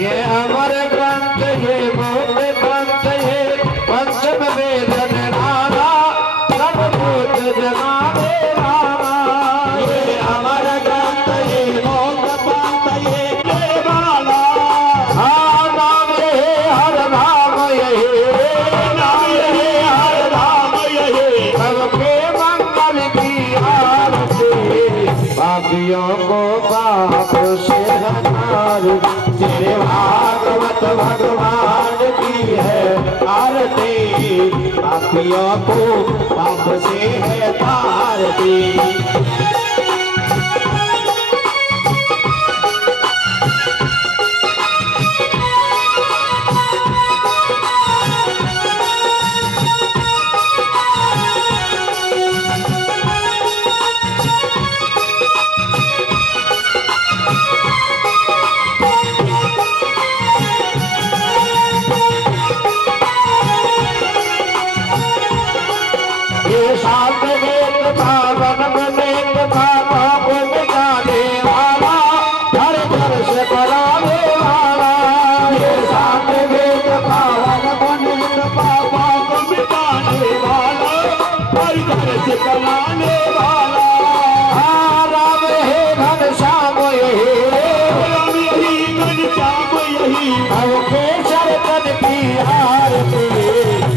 ये अमर ग्रंथ ये मोक्ष ग्रंथ ये पंचम वेद नारा सब भूत जनावे रामा। ये अमर ग्रंथ ये मोक्ष पंथ ये वाला नाम ये हर नाम यही नाम ये हर धाम यही सबके मंगल की आरती पापियों को पाप से हटार। तेरे भागवत भगवान की है आरती पापियों को पाप से है तारती। शांत वेद पावन विवेक पापों को मिटाने वाला हर घर से कराने वाला। ये शांत वेद पावन विवेक पापों को मिटाने वाला हर घर से कराने वाला। राम है घनश्याम यही राम यही घनश्याम यही सबके शरण की आरती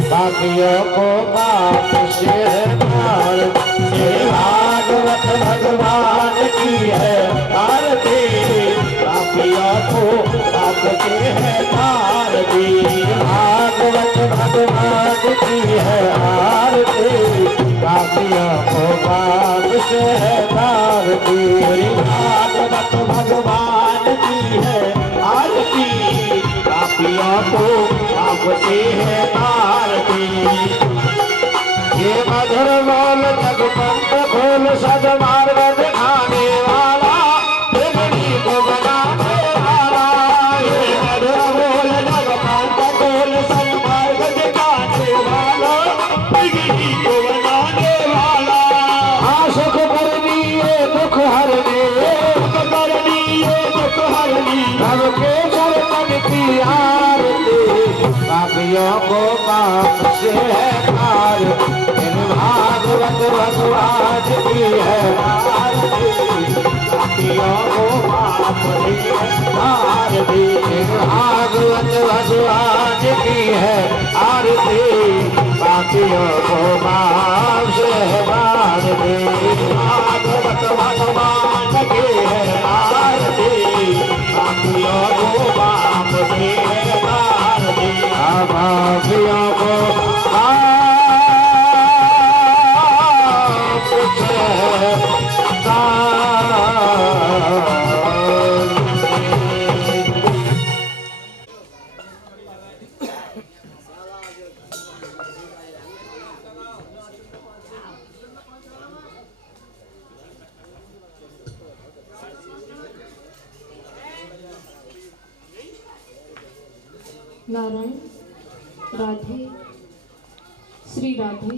पापियों को पाप से हटार। भागवत भगवान की है आरती पापियों को पाप से है तारती। भागवत भगवान की है आरती पापियों को पाप से हटारती। भागवत भगवान की है आरती पापियों को पाप से है तारती। ये मधुर बोल जगपंथ खोल सदमार्ग दिखाने वाला बिगड़ी को बनाने वाला। ये मधुर बोल जगपंथ खोल सन्मार्ग दिखाने वाला बिगड़ी को बनाने वाला। सुख करनी ये दुख हरने दुख करनी ये दुख हरनी सबके शरण की आरती पापियों को पाप से है तार। भागवत भगवान की है आरती पापियों को पाप से है तारती। भागवत भगवान की है आरती पापियों को पाप से तारती। भागवत भगवान की है आरती पापियों को पाप से है तारती। पापियों को नारायण राधे श्री राधे।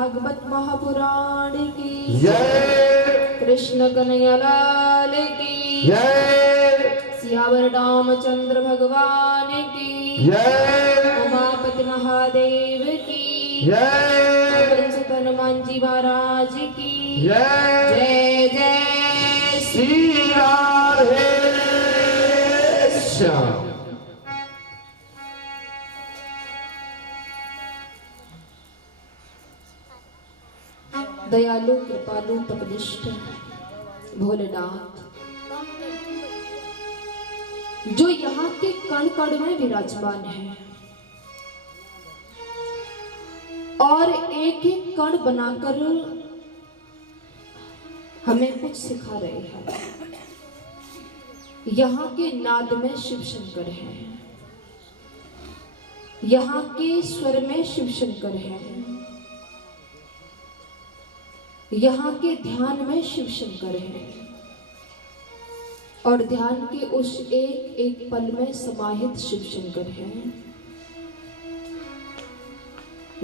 भागवत महापुराण की जय कृष्ण कन्हैया लाल की जय सियावर रामचंद्र भगवान की जय उमापति महादेव की जय प्रिंस हनुमान जी महाराज की जय जय जय श्री श्री राधे श्याम। दयालु कृपालु तपनिष्ठ भोलेनाथ जो यहाँ के कण कण में विराजमान है और एक एक कण बनाकर हमें कुछ सिखा रहे हैं। यहाँ के नाद में शिव शंकर है, यहाँ के स्वर में शिव शंकर है, यहाँ के ध्यान में शिव शंकर है और ध्यान के उस एक एक पल में समाहित शिव शंकर है।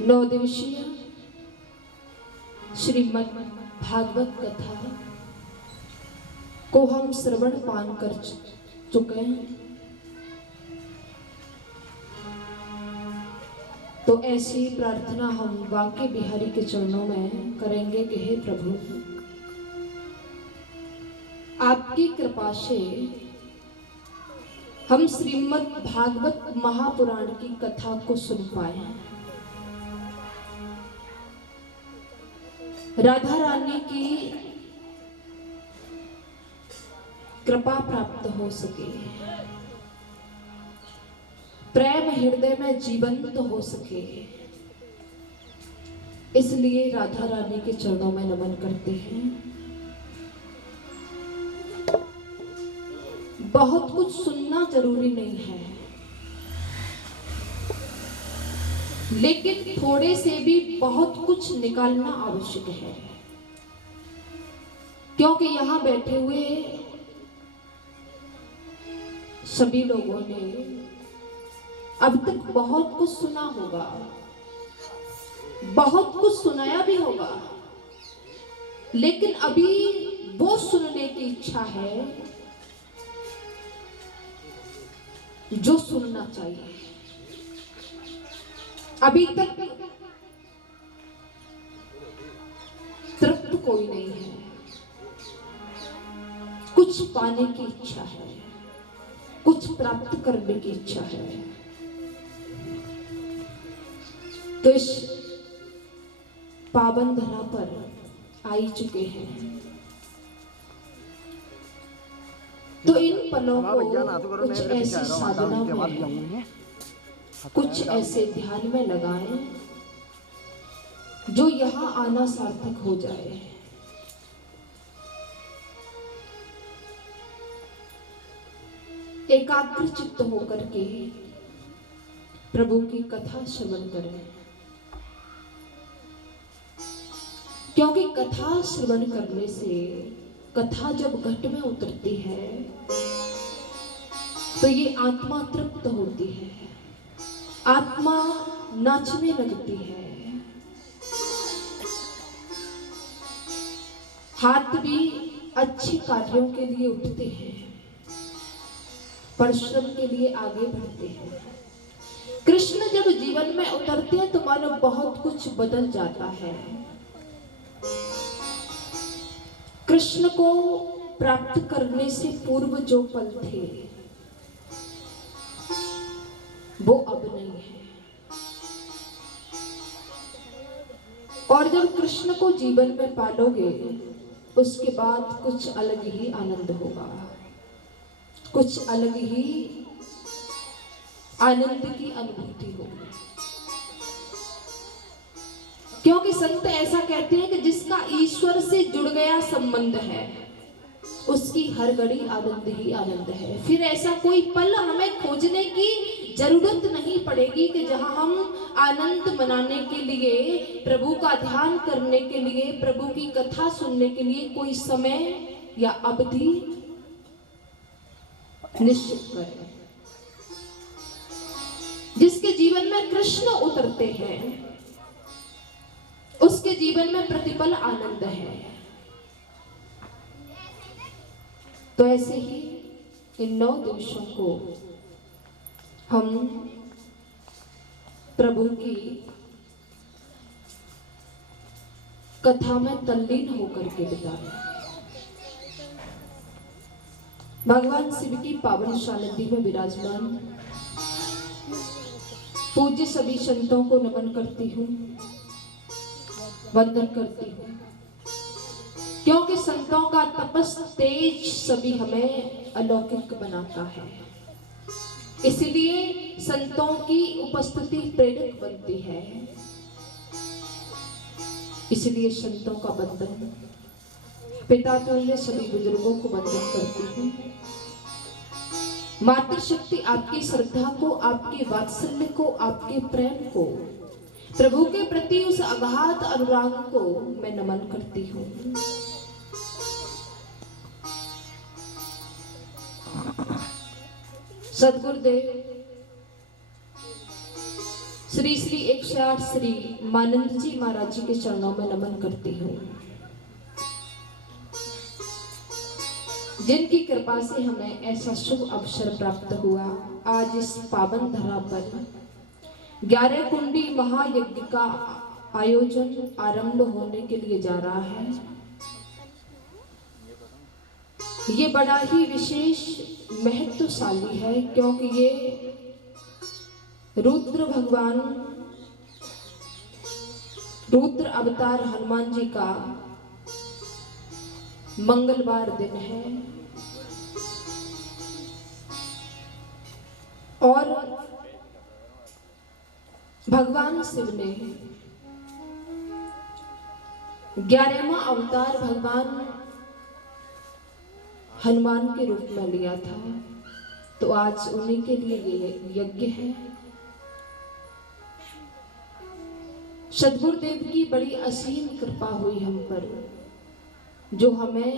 9 दिवसीय श्रीमद् भागवत कथा को हम श्रवण पान कर चुके हैं। तो ऐसी प्रार्थना हम बांके बिहारी के चरणों में करेंगे कि हे प्रभु, आपकी कृपा से हम श्रीमद् भागवत महापुराण की कथा को सुन पाए, राधा रानी की कृपा प्राप्त हो सके, प्रेम हृदय में जीवंत हो सके, इसलिए राधा रानी के चरणों में नमन करते हैं। बहुत कुछ सुनना जरूरी नहीं है, लेकिन थोड़े से भी बहुत कुछ निकालना आवश्यक है, क्योंकि यहां बैठे हुए सभी लोगों ने अब तक बहुत कुछ सुना होगा, बहुत कुछ सुनाया भी होगा, लेकिन अभी वो सुनने की इच्छा है जो सुनना चाहिए। अभी तक तृप्त कोई नहीं है, कुछ पाने की इच्छा है, कुछ प्राप्त करने की इच्छा है। तो इस पावन धरा पर आई चुके हैं, तो इन पलों को कुछ ऐसी साधना में, कुछ ऐसे ध्यान में लगाएं जो यहां आना सार्थक हो जाए। एकाग्र चित्त होकर के प्रभु की कथा श्रवण करें, क्योंकि कथा श्रवण करने से, कथा जब घट में उतरती है तो ये आत्मा तृप्त होती है, आत्मा नाचने लगती है, हाथ भी अच्छे कार्यों के लिए उठते हैं, परिश्रम के लिए आगे बढ़ते हैं। कृष्ण जब जीवन में उतरते हैं तो मानो बहुत कुछ बदल जाता है। कृष्ण को प्राप्त करने से पूर्व जो पल थे वो अब नहीं है, और जब कृष्ण को जीवन में पालोगे उसके बाद कुछ अलग ही आनंद होगा, कुछ अलग ही आनंद की अनुभूति होगी। क्योंकि संत ऐसा कहते हैं कि जिसका ईश्वर से जुड़ गया संबंध है उसकी हर घड़ी आनंद ही आनंद है। फिर ऐसा कोई पल हमें खोजने की जरूरत नहीं पड़ेगी कि जहां हम आनंद मनाने के लिए, प्रभु का ध्यान करने के लिए, प्रभु की कथा सुनने के लिए कोई समय या अवधि निश्चित करें। जिसके जीवन में कृष्ण उतरते हैं उसके जीवन में प्रतिपल आनंद है। तो ऐसे ही इन 9 दिवसों को हम प्रभु की कथा में तल्लीन होकर के बिताएं। भगवान शिव की पावन शालिनी में विराजमान पूज्य सभी संतों को नमन करती हूँ, वंदन करती हूँ, क्योंकि संतों का तपस तेज सभी हमें अलौकिक बनाता है। इसलिए संतों की उपस्थिति प्रेरक बनती है। इसलिए संतों का वंदन, पिता तुल्य सभी बुजुर्गों को वंदन करती हूँ। मातृशक्ति आपकी श्रद्धा को, आपके वात्सल्य को, आपके प्रेम को, प्रभु के प्रति उस अगाध अनुराग को मैं नमन करती हूँ। सद्गुरुदेव श्री श्री 108 श्री मानंद जी महाराज जी के चरणों में नमन करती हूँ, जिनकी कृपा से हमें ऐसा शुभ अवसर प्राप्त हुआ। आज इस पावन धरा पर 11 कुंडी महायज्ञ का आयोजन आरंभ होने के लिए जा रहा है। ये बड़ा ही विशेष महत्वशाली है, क्योंकि ये रुद्र भगवान, रुद्र अवतार हनुमान जी का मंगलवार दिन है। और भगवान शिव ने 11वां अवतार भगवान हनुमान के रूप में लिया था। तो आज उन्हीं के लिए ये यज्ञ है। सद्गुरुदेव की बड़ी असीम कृपा हुई हम पर, जो हमें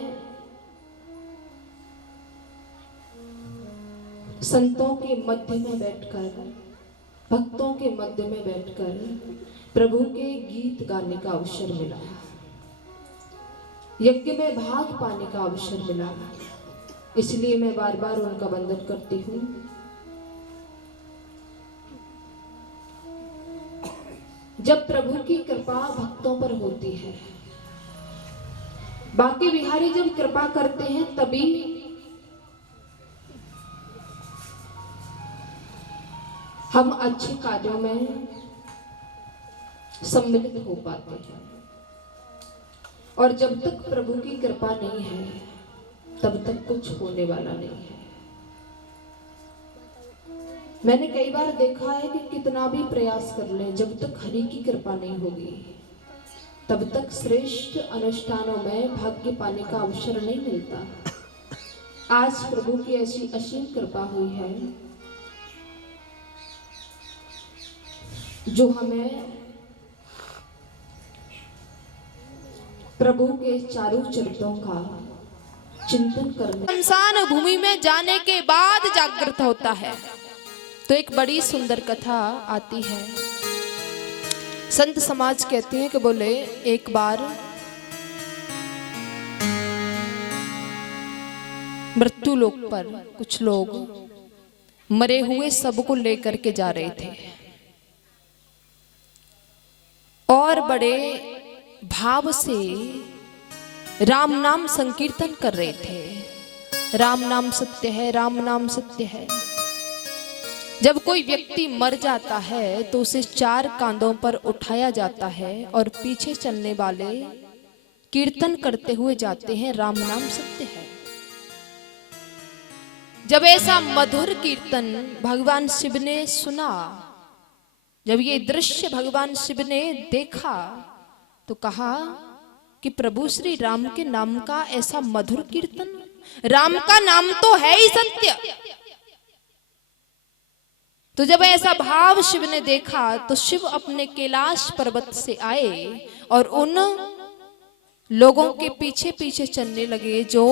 संतों के मध्य में बैठकर, भक्तों के मध्य में बैठकर प्रभु के गीत गाने का अवसर मिला, यज्ञ में भाग पाने का अवसर मिला। इसलिए मैं बार बार उनका वंदन करती हूँ। जब प्रभु की कृपा भक्तों पर होती है, बाकी बिहारी जब कृपा करते हैं, तभी हम अच्छे कार्यों में सम्मिलित हो पाते हैं। और जब तक प्रभु की कृपा नहीं है, तब तक कुछ होने वाला नहीं है। मैंने कई बार देखा है कि कितना भी प्रयास कर ले, जब तक हरि की कृपा नहीं होगी, तब तक श्रेष्ठ अनुष्ठानों में भाग्य पाने का अवसर नहीं मिलता। आज प्रभु की ऐसी असीम कृपा हुई है, जो हमें प्रभु के चारों चरित्रों का चिंतन करने, शमशान भूमि में जाने के बाद जागृत होता है। तो एक बड़ी सुंदर कथा आती है। संत समाज कहते हैं कि बोले, एक बार मृत्यु लोक पर कुछ लोग मरे हुए सबको लेकर के जा रहे थे और बड़े भाव से राम नाम संकीर्तन कर रहे थे। राम नाम सत्य है, राम नाम सत्य है। जब कोई व्यक्ति मर जाता है तो उसे 4 कांधों पर उठाया जाता है और पीछे चलने वाले कीर्तन करते हुए जाते हैं, राम नाम सत्य है। जब ऐसा मधुर कीर्तन भगवान शिव ने सुना, जब ये दृश्य भगवान शिव ने देखा, तो कहा कि प्रभु श्री राम के नाम का ऐसा मधुर कीर्तन, राम का नाम तो है ही सत्य। तो जब ऐसा भाव शिव ने देखा, तो शिव अपने कैलाश पर्वत से आए और उन लोगों के पीछे पीछे चलने लगे जो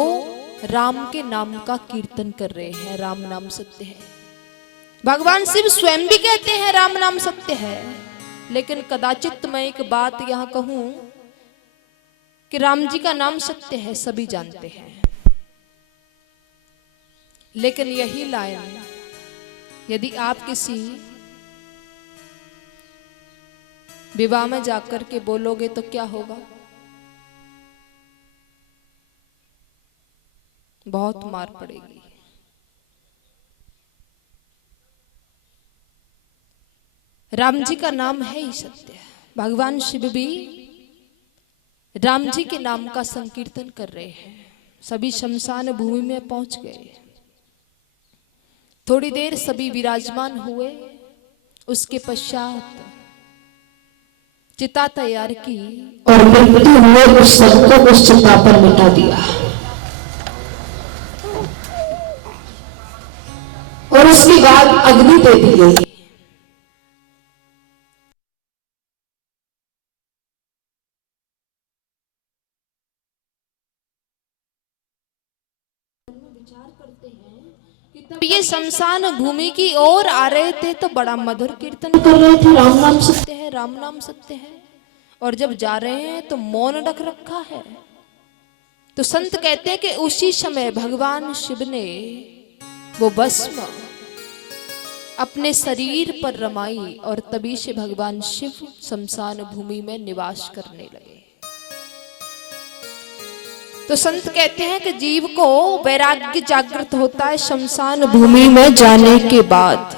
राम के नाम का कीर्तन कर रहे हैं। राम नाम सत्य है। भगवान शिव स्वयं भी कहते हैं राम नाम सत्य है। लेकिन कदाचित मैं एक बात यहाँ कहूं कि राम जी का नाम सत्य है, सभी जानते हैं, लेकिन यही लाइन यदि आप किसी विवाह में जाकर के बोलोगे तो क्या होगा? बहुत मार पड़ेगी। राम जी का नाम है ही सत्य। भगवान शिव भी राम जी के नाम का संकीर्तन कर रहे हैं। सभी शमशान भूमि में पहुंच गए। थोड़ी देर सभी विराजमान हुए। उसके पश्चात चिता तैयार की और मृत्यु हुए उस सबको उस चिता पर मिटा दिया और उसके बाद अग्नि दे दी गई। विचार करते हैं कि तब ये शमशान भूमि की ओर आ रहे थे तो बड़ा मधुर कीर्तन कर रहे थे, राम नाम सत्य है, राम नाम सत्य है, और जब जा रहे हैं तो मौन रख रखा है। तो संत कहते हैं कि उसी समय भगवान शिव ने वो भस्म अपने शरीर पर रमाई और तभी से भगवान शिव शमशान भूमि में निवास करने लगे। तो संत कहते हैं कि जीव को वैराग्य जागृत होता है शमशान भूमि में जाने के बाद।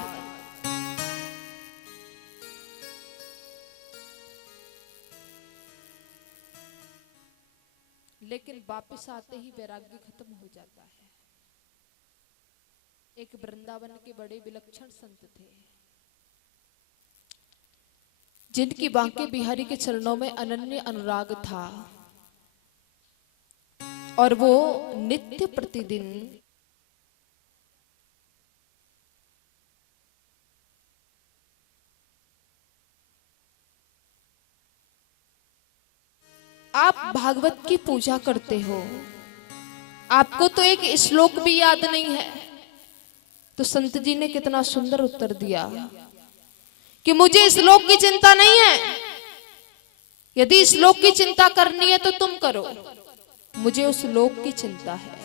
लेकिन वापस आते ही वैराग्य खत्म हो जाता है। एक वृंदावन के बड़े विलक्षण संत थे जिनकी बांके बिहारी के चरणों में अनन्य अनुराग था और वो नित्य प्रतिदिन आप भागवत की पूजा करते हो, आपको तो एक श्लोक भी याद नहीं है। तो संत जी ने कितना सुंदर उत्तर दिया कि मुझे श्लोक की चिंता नहीं है, यदि श्लोक की चिंता करनी है तो तुम करो, मुझे उस लोक की चिंता है,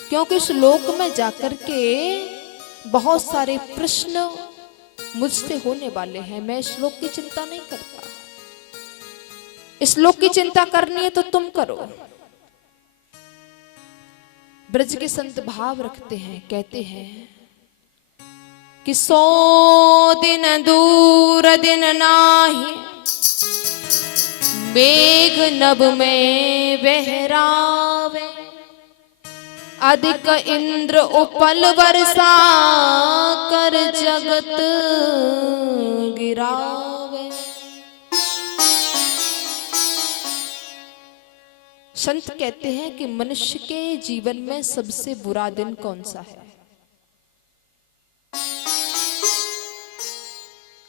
क्योंकि उस लोक में जाकर के बहुत सारे प्रश्न मुझसे होने वाले हैं। मैं श्लोक की चिंता नहीं करता, श्लोक की चिंता करनी है तो तुम करो। ब्रज के संत भाव रखते हैं, कहते हैं कि 100 दिन दूर दिन नाही, मेघ नभ में बहरावे, अधिक इंद्र उपल वर्षा कर जगत गिरावे। संत कहते हैं कि मनुष्य के जीवन में सबसे बुरा दिन कौन सा है?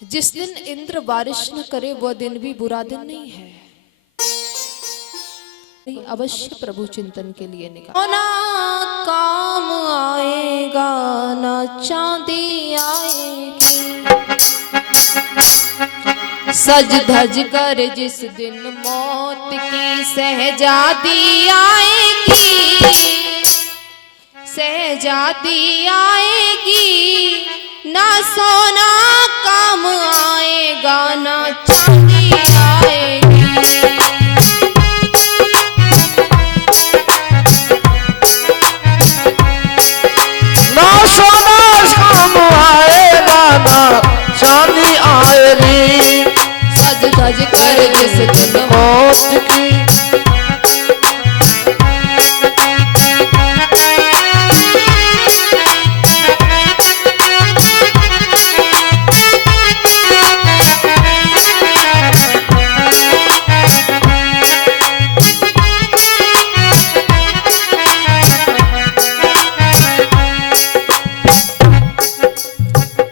जिस दिन इंद्र बारिश न करे वह दिन भी बुरा दिन नहीं है। अवश्य प्रभु चिंतन के लिए निकाल। ना काम आएगा ना चांदी आएगी, सज धज कर जिस दिन मौत की सहजादी आएगी, सहजादी आएगी, ना सोना काम आएगा ना चांदी आएगी। ना सोना काम आएगा ना चांदी आएगी, सज धज कर जिस दिन मौत की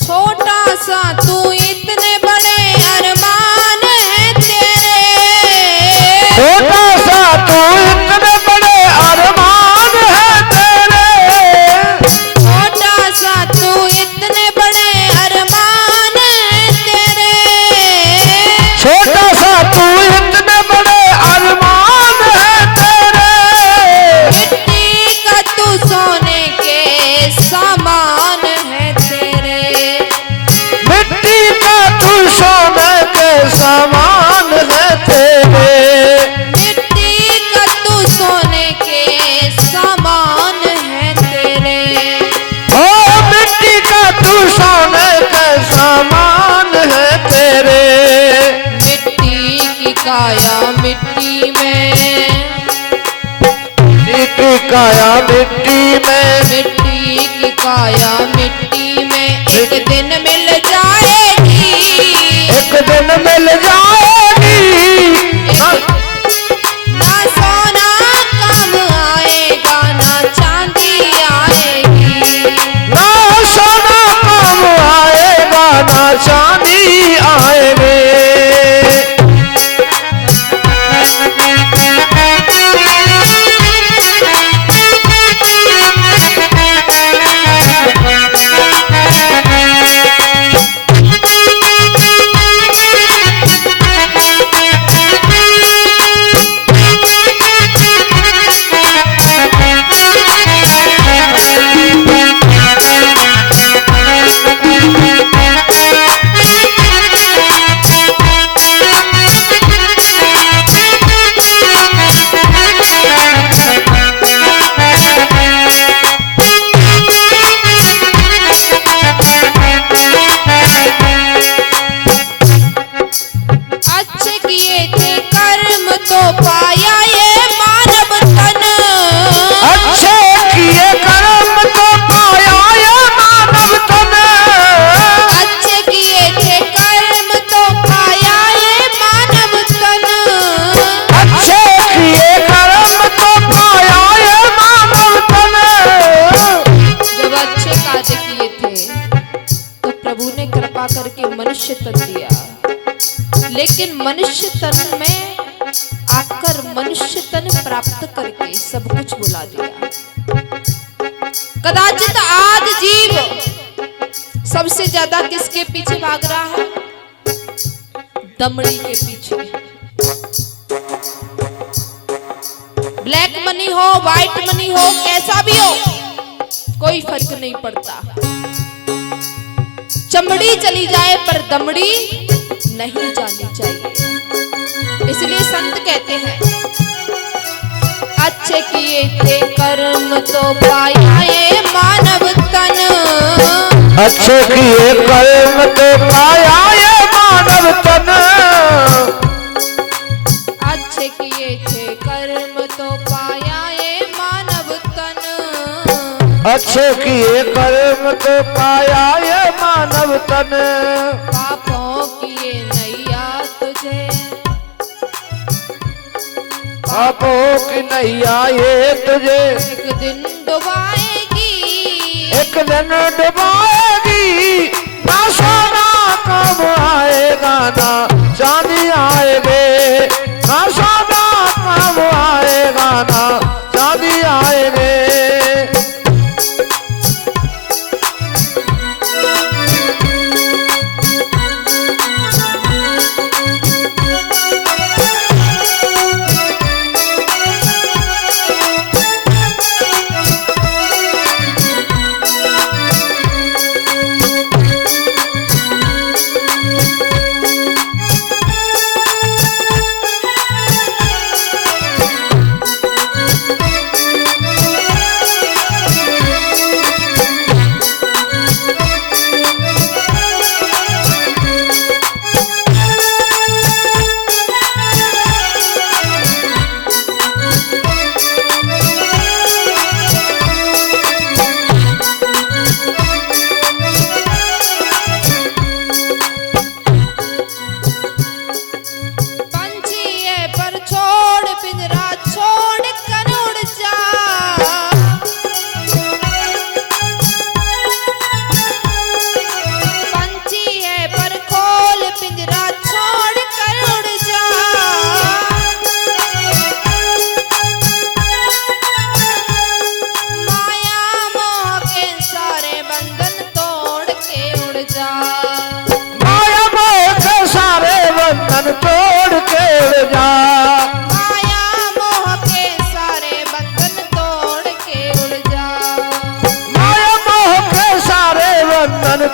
छोटा सा तू इतने बड़े अरमान है तेरे, काया मिट्टी में, की काया मिट्टी में, मिट्टी की काया मिट्टी में एक दिन मिल जाएगी, एक दिन मिल जाएगी। ना सोना काम आएगा ना चांदी आएगी, ना सोना काम आएगा ना चांदी आएगी। मनुष्य तन दिया, लेकिन मनुष्य तन में आकर मनुष्य तन प्राप्त करके सब कुछ भुला दिया। कदाचित आज जीव सबसे ज्यादा किसके पीछे भाग रहा है? दमड़ी के पीछे। ब्लैक मनी हो, व्हाइट मनी हो, कैसा भी हो, कोई फर्क नहीं पड़ता। चमड़ी चली जाए पर दमड़ी नहीं जानी चाहिए। इसलिए संत कहते हैं, अच्छे किए थे कर्म तो पाया ये मानव तन, अच्छे किए कर्म तो पाया ये मानव तन, अच्छे किए थे कर्म तो पाया ये मानव तन, अच्छे किए कर्म तो पाया ये मानव तन, पापों किए नैया तुझे, पापों की नैया ये तुझे एक दिन डुबाएगी, एक दिन डुबाएगी। ना सोना कब आएगा ना चांदी आएगी, ना सोना कब आएगा ना चांदी आएगी।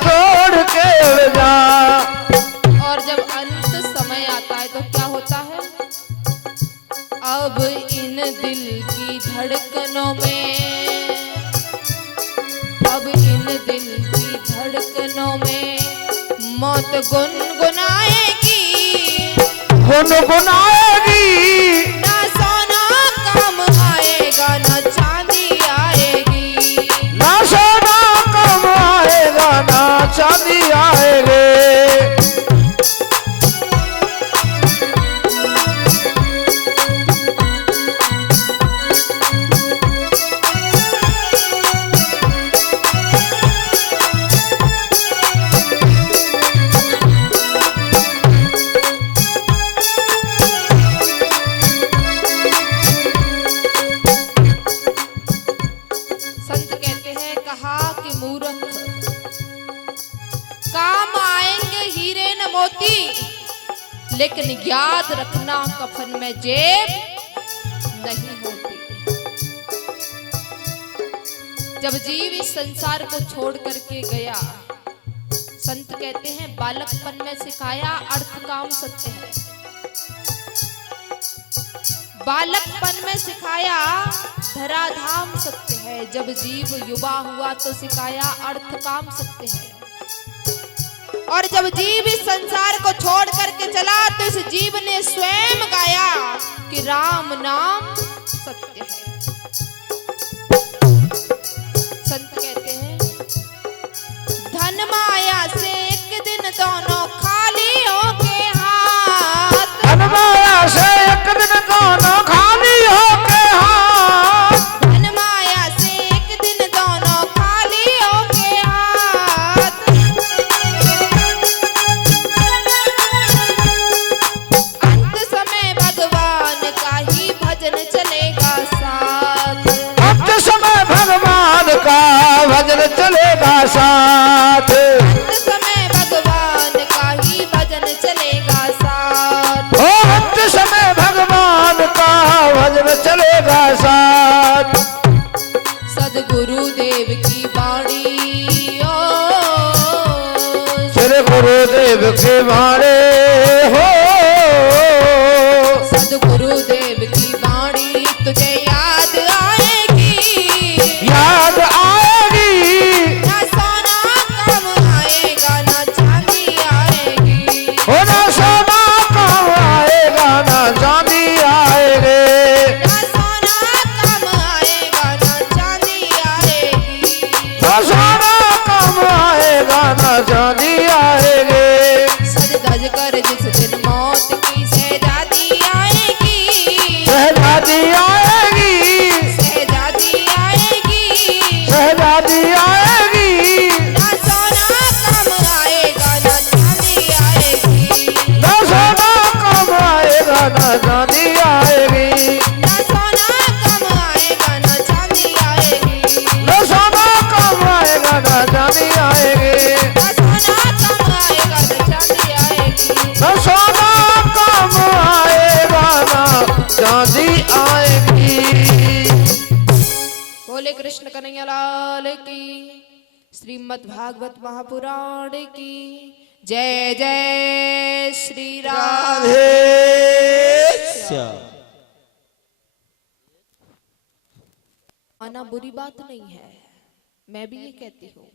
तोड़ के उड़ जा। और जब अंत समय आता है तो क्या होता है? अब इन दिल की धड़कनों में, अब इन दिल की धड़कनों में मौत गुनगुनाएगी, गुनगुनाएगी। ना सोना काम आएगा ना चांदी आएगी। ना सोना कम आएगा ना चांदी आएगी। संत कहते हैं कहा कि मूर्ख, काम आएंगे हीरे न मोती, लेकिन याद रखना कफन में जेब नहीं होती। जब जीव इस संसार को छोड़ करके गया, संत कहते हैं बालकपन में सिखाया अर्थ काम सत्य है। बालकपन में सिखाया धराधाम सत्य है। जब जीव युवा हुआ तो सिखाया अर्थ काम सत्य है। और जब जीव इस संसार को छोड़ करके चला तो इस जीव ने स्वयं गाया कि राम नाम सत्य है। संत कहते हैं धन माया से एक दिन दोनों खाली होके हाथ। धन माया से एक दिन दोनों खाली होके हाथ। धन माया से एक दिन दोनों खाली होके हाथ। अंत समय भगवान का ही भजन चलेगा साथ। अंत समय भगवान का भजन चलेगा साथ। अंत समय भगवान का ही भजन चलेगा साथ। ओ अंत समय भगवान का भजन चलेगा साथ। सद्गुरुदेव की वाणी ओ श्री गुरुदेव के बारे हो। सद्गुरुदेव की वाणी तुझे याद आएगी। याद आएगी। ना सोना कम आएगा ना चांदी आएगी। हो ना सोना कम आएगा ना चांदी आएगी। ना सोना कम आएगा ना चांदी आएगी। ना सोना कम आएगा ना चांदी आएगी। सज धज कर जिस दिन मौत की शहजादी आएगी। शहजादी आएगी। शहजादी आएगी। शहजादी आएगी। ना सोना कम आएगा ना चांदी आएगी। ना सोना कम आएगा ना चांदी आएगी। ना सोना कम आएगा ना चांदी आएगी। ना सोना कम आएगा ना चांदी आएगी। ना सोना कम आएगा ना चांदी आएगी। ना सोना कम आएगा ना चांदी आएगी। बोले कृष्ण कन्हैया लाल की। श्रीमद् भागवत महापुराण की जय जय श्री राम। आना बुरी बात नहीं है, मैं भी ये कहती हूँ,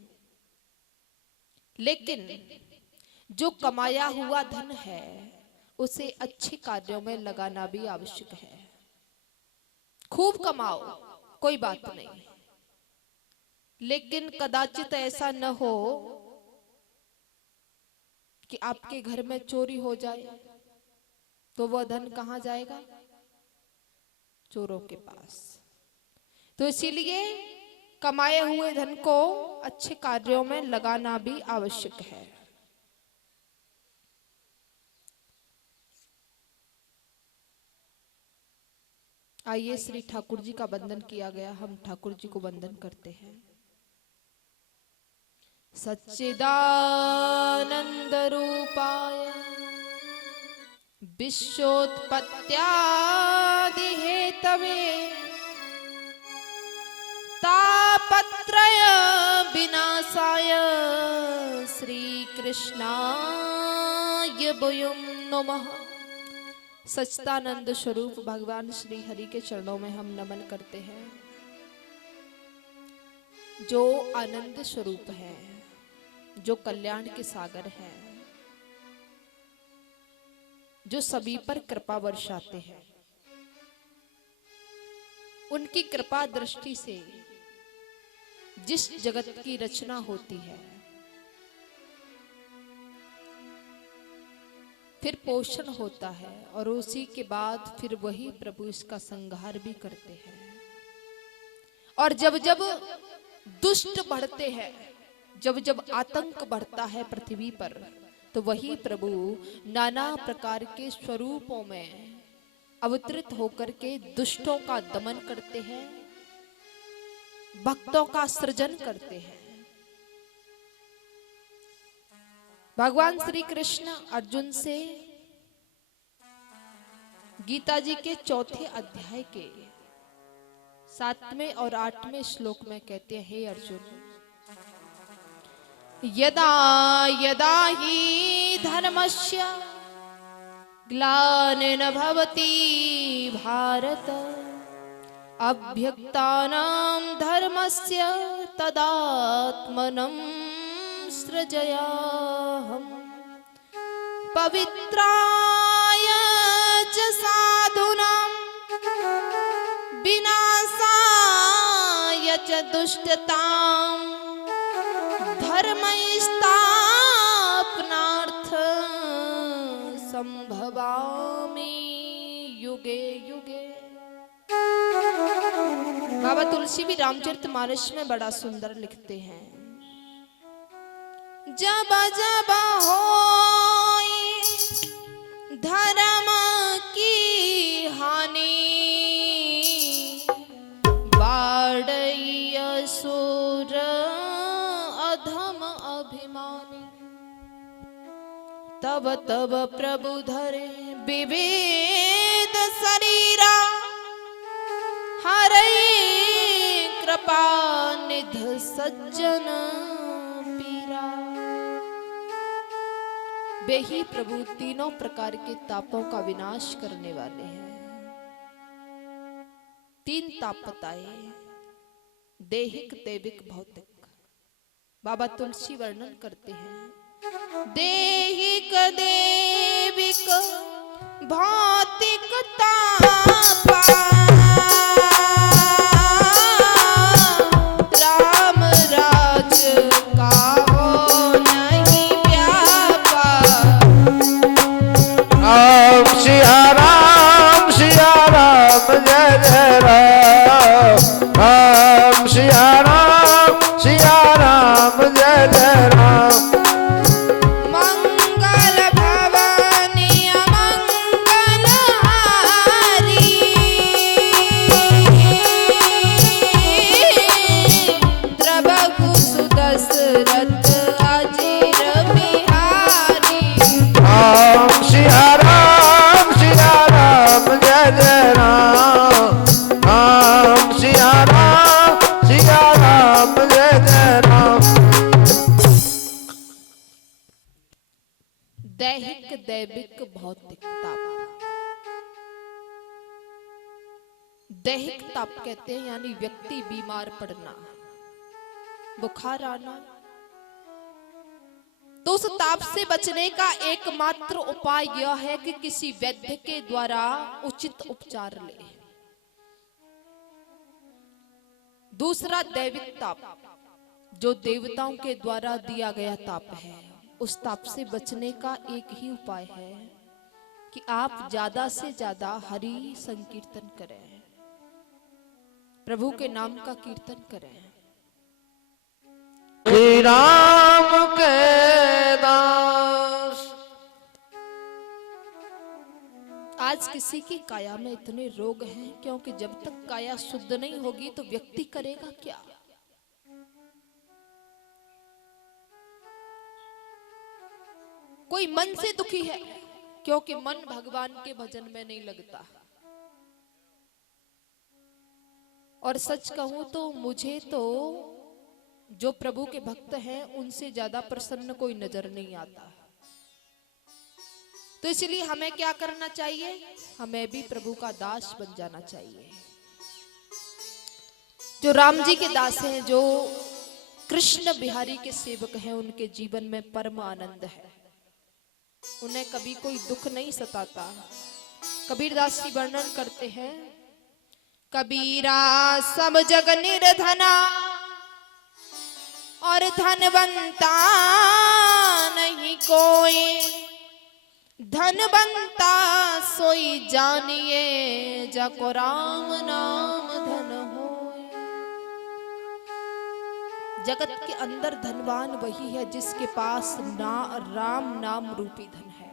लेकिन जो कमाया हुआ धन है उसे अच्छे कार्यों में लगाना भी आवश्यक है। खूब कमाओ, कोई बात नहीं, लेकिन कदाचित ऐसा न हो कि आपके घर में चोरी हो जाए तो वह धन कहाँ जाएगा? चोरों के पास। तो इसीलिए कमाए हुए धन को अच्छे कार्यों में लगाना भी आवश्यक है। आइए श्री ठाकुर जी का वंदन किया गया, हम ठाकुर जी को वंदन करते हैं। सच्चिदानंद रूपाय विश्वोत्पत्त्यादि हेतवे तापत्रय विनाशाय श्री कृष्णाय वयं नमः। सच्चिदानंद स्वरूप भगवान श्री हरि के चरणों में हम नमन करते हैं, जो आनंद स्वरूप है, जो कल्याण के सागर है। जो सभी पर कृपा वर्षाते हैं। उनकी कृपा दृष्टि से जिस जगत की रचना होती है, फिर पोषण होता है, और उसी के बाद फिर वही प्रभु इसका संहार भी करते हैं। और जब जब दुष्ट बढ़ते हैं, जब जब आतंक बढ़ता है पृथ्वी पर, तो वही प्रभु नाना प्रकार के स्वरूपों में अवतरित होकर के दुष्टों का दमन करते हैं, भक्तों का सृजन करते हैं। भगवान श्री कृष्ण अर्जुन से गीता जी के चौथे अध्याय के 7वें और 8वें श्लोक में कहते हैं, हे अर्जुन, यदा यदा हि धर्मस्य ग्लानिर्न भवति भारत अभ्युत्थानं धर्मस्य तदात्मनं सृजयामि पवित्राय च साधूनां विनाशाय च दुष्टतां धर्मस्थापनार्थ संभवामि युगे युगे। बाबा तुलसी भी रामचरितमानस में बड़ा सुंदर लिखते हैं, जब जब होई धर्म की हानि बाढ़ई असुर अधम अभिमानी, तब तब प्रभु धरे विविध शरीरा हरे कृपा निध सज्जन पीरा। वे ही प्रभु तीनों प्रकार के तापों का विनाश करने वाले हैं। 3 ताप बताए, देहिक, दैविक, भौतिक। बाबा तुलसी वर्णन करते हैं, देहिक दैविक भौतिक तापा राम राज का हो नहीं व्यापा। राम सिया राम जय जय राम, राम सिया राम जय जय राम। मंगल भवानी अमंगल हारी, द्रवहु सुदशरथ अजीर बिहारी। राम सिया राम जय जय राम, राम सिया राम जय जय राम। दैहिक, दैविक, भौतिक ताप। दैहिक ताप कहते हैं यानी व्यक्ति बीमार पड़ना, बुखार आना। तो उस ताप से बचने का एकमात्र उपाय यह है कि किसी वैद्य के द्वारा उचित उपचार ले। दूसरा दैविक ताप, जो देवताओं के द्वारा दिया गया ताप है, उस ताप से बचने का एक ही उपाय है कि आप ज्यादा से ज्यादा हरि संकीर्तन करें, प्रभु के नाम का कीर्तन करें। श्री राम के दास। आज किसी की काया में इतने रोग हैं क्योंकि जब तक काया शुद्ध नहीं होगी तो व्यक्ति करेगा क्या। कोई मन से दुखी है क्योंकि मन भगवान के भजन में नहीं लगता। और सच कहूं तो मुझे तो जो प्रभु के भक्त हैं उनसे ज्यादा प्रसन्न कोई नजर नहीं आता। तो इसलिए हमें क्या करना चाहिए, हमें भी प्रभु का दास बन जाना चाहिए। जो राम जी के दास हैं, जो कृष्ण बिहारी के सेवक हैं, उनके जीवन में परम आनंद है। उन्हें कभी कोई दुख नहीं सताता। कबीरदास जी वर्णन करते हैं, कबीरा सब जग निर्धना और धनवंता नहीं कोई, धनवंता सोई जानिए जाको राम नाम धन होए। जगत के अंदर धनवान वही है जिसके पास राम नाम रूपी धन है,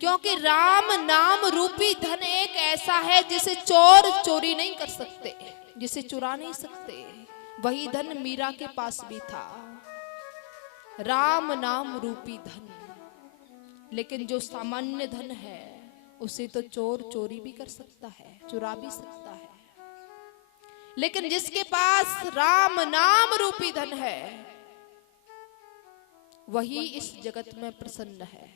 क्योंकि राम नाम रूपी धन एक ऐसा है जिसे चोर चोरी नहीं कर सकते, जिसे चुरा नहीं सकते। वही धन मीरा के पास भी था, राम नाम रूपी धन। लेकिन जो सामान्य धन है उसे तो चोर चोरी भी कर सकता है, चुरा भी सकता है। लेकिन जिसके पास राम नाम रूपी धन है वही इस जगत में प्रसन्न है,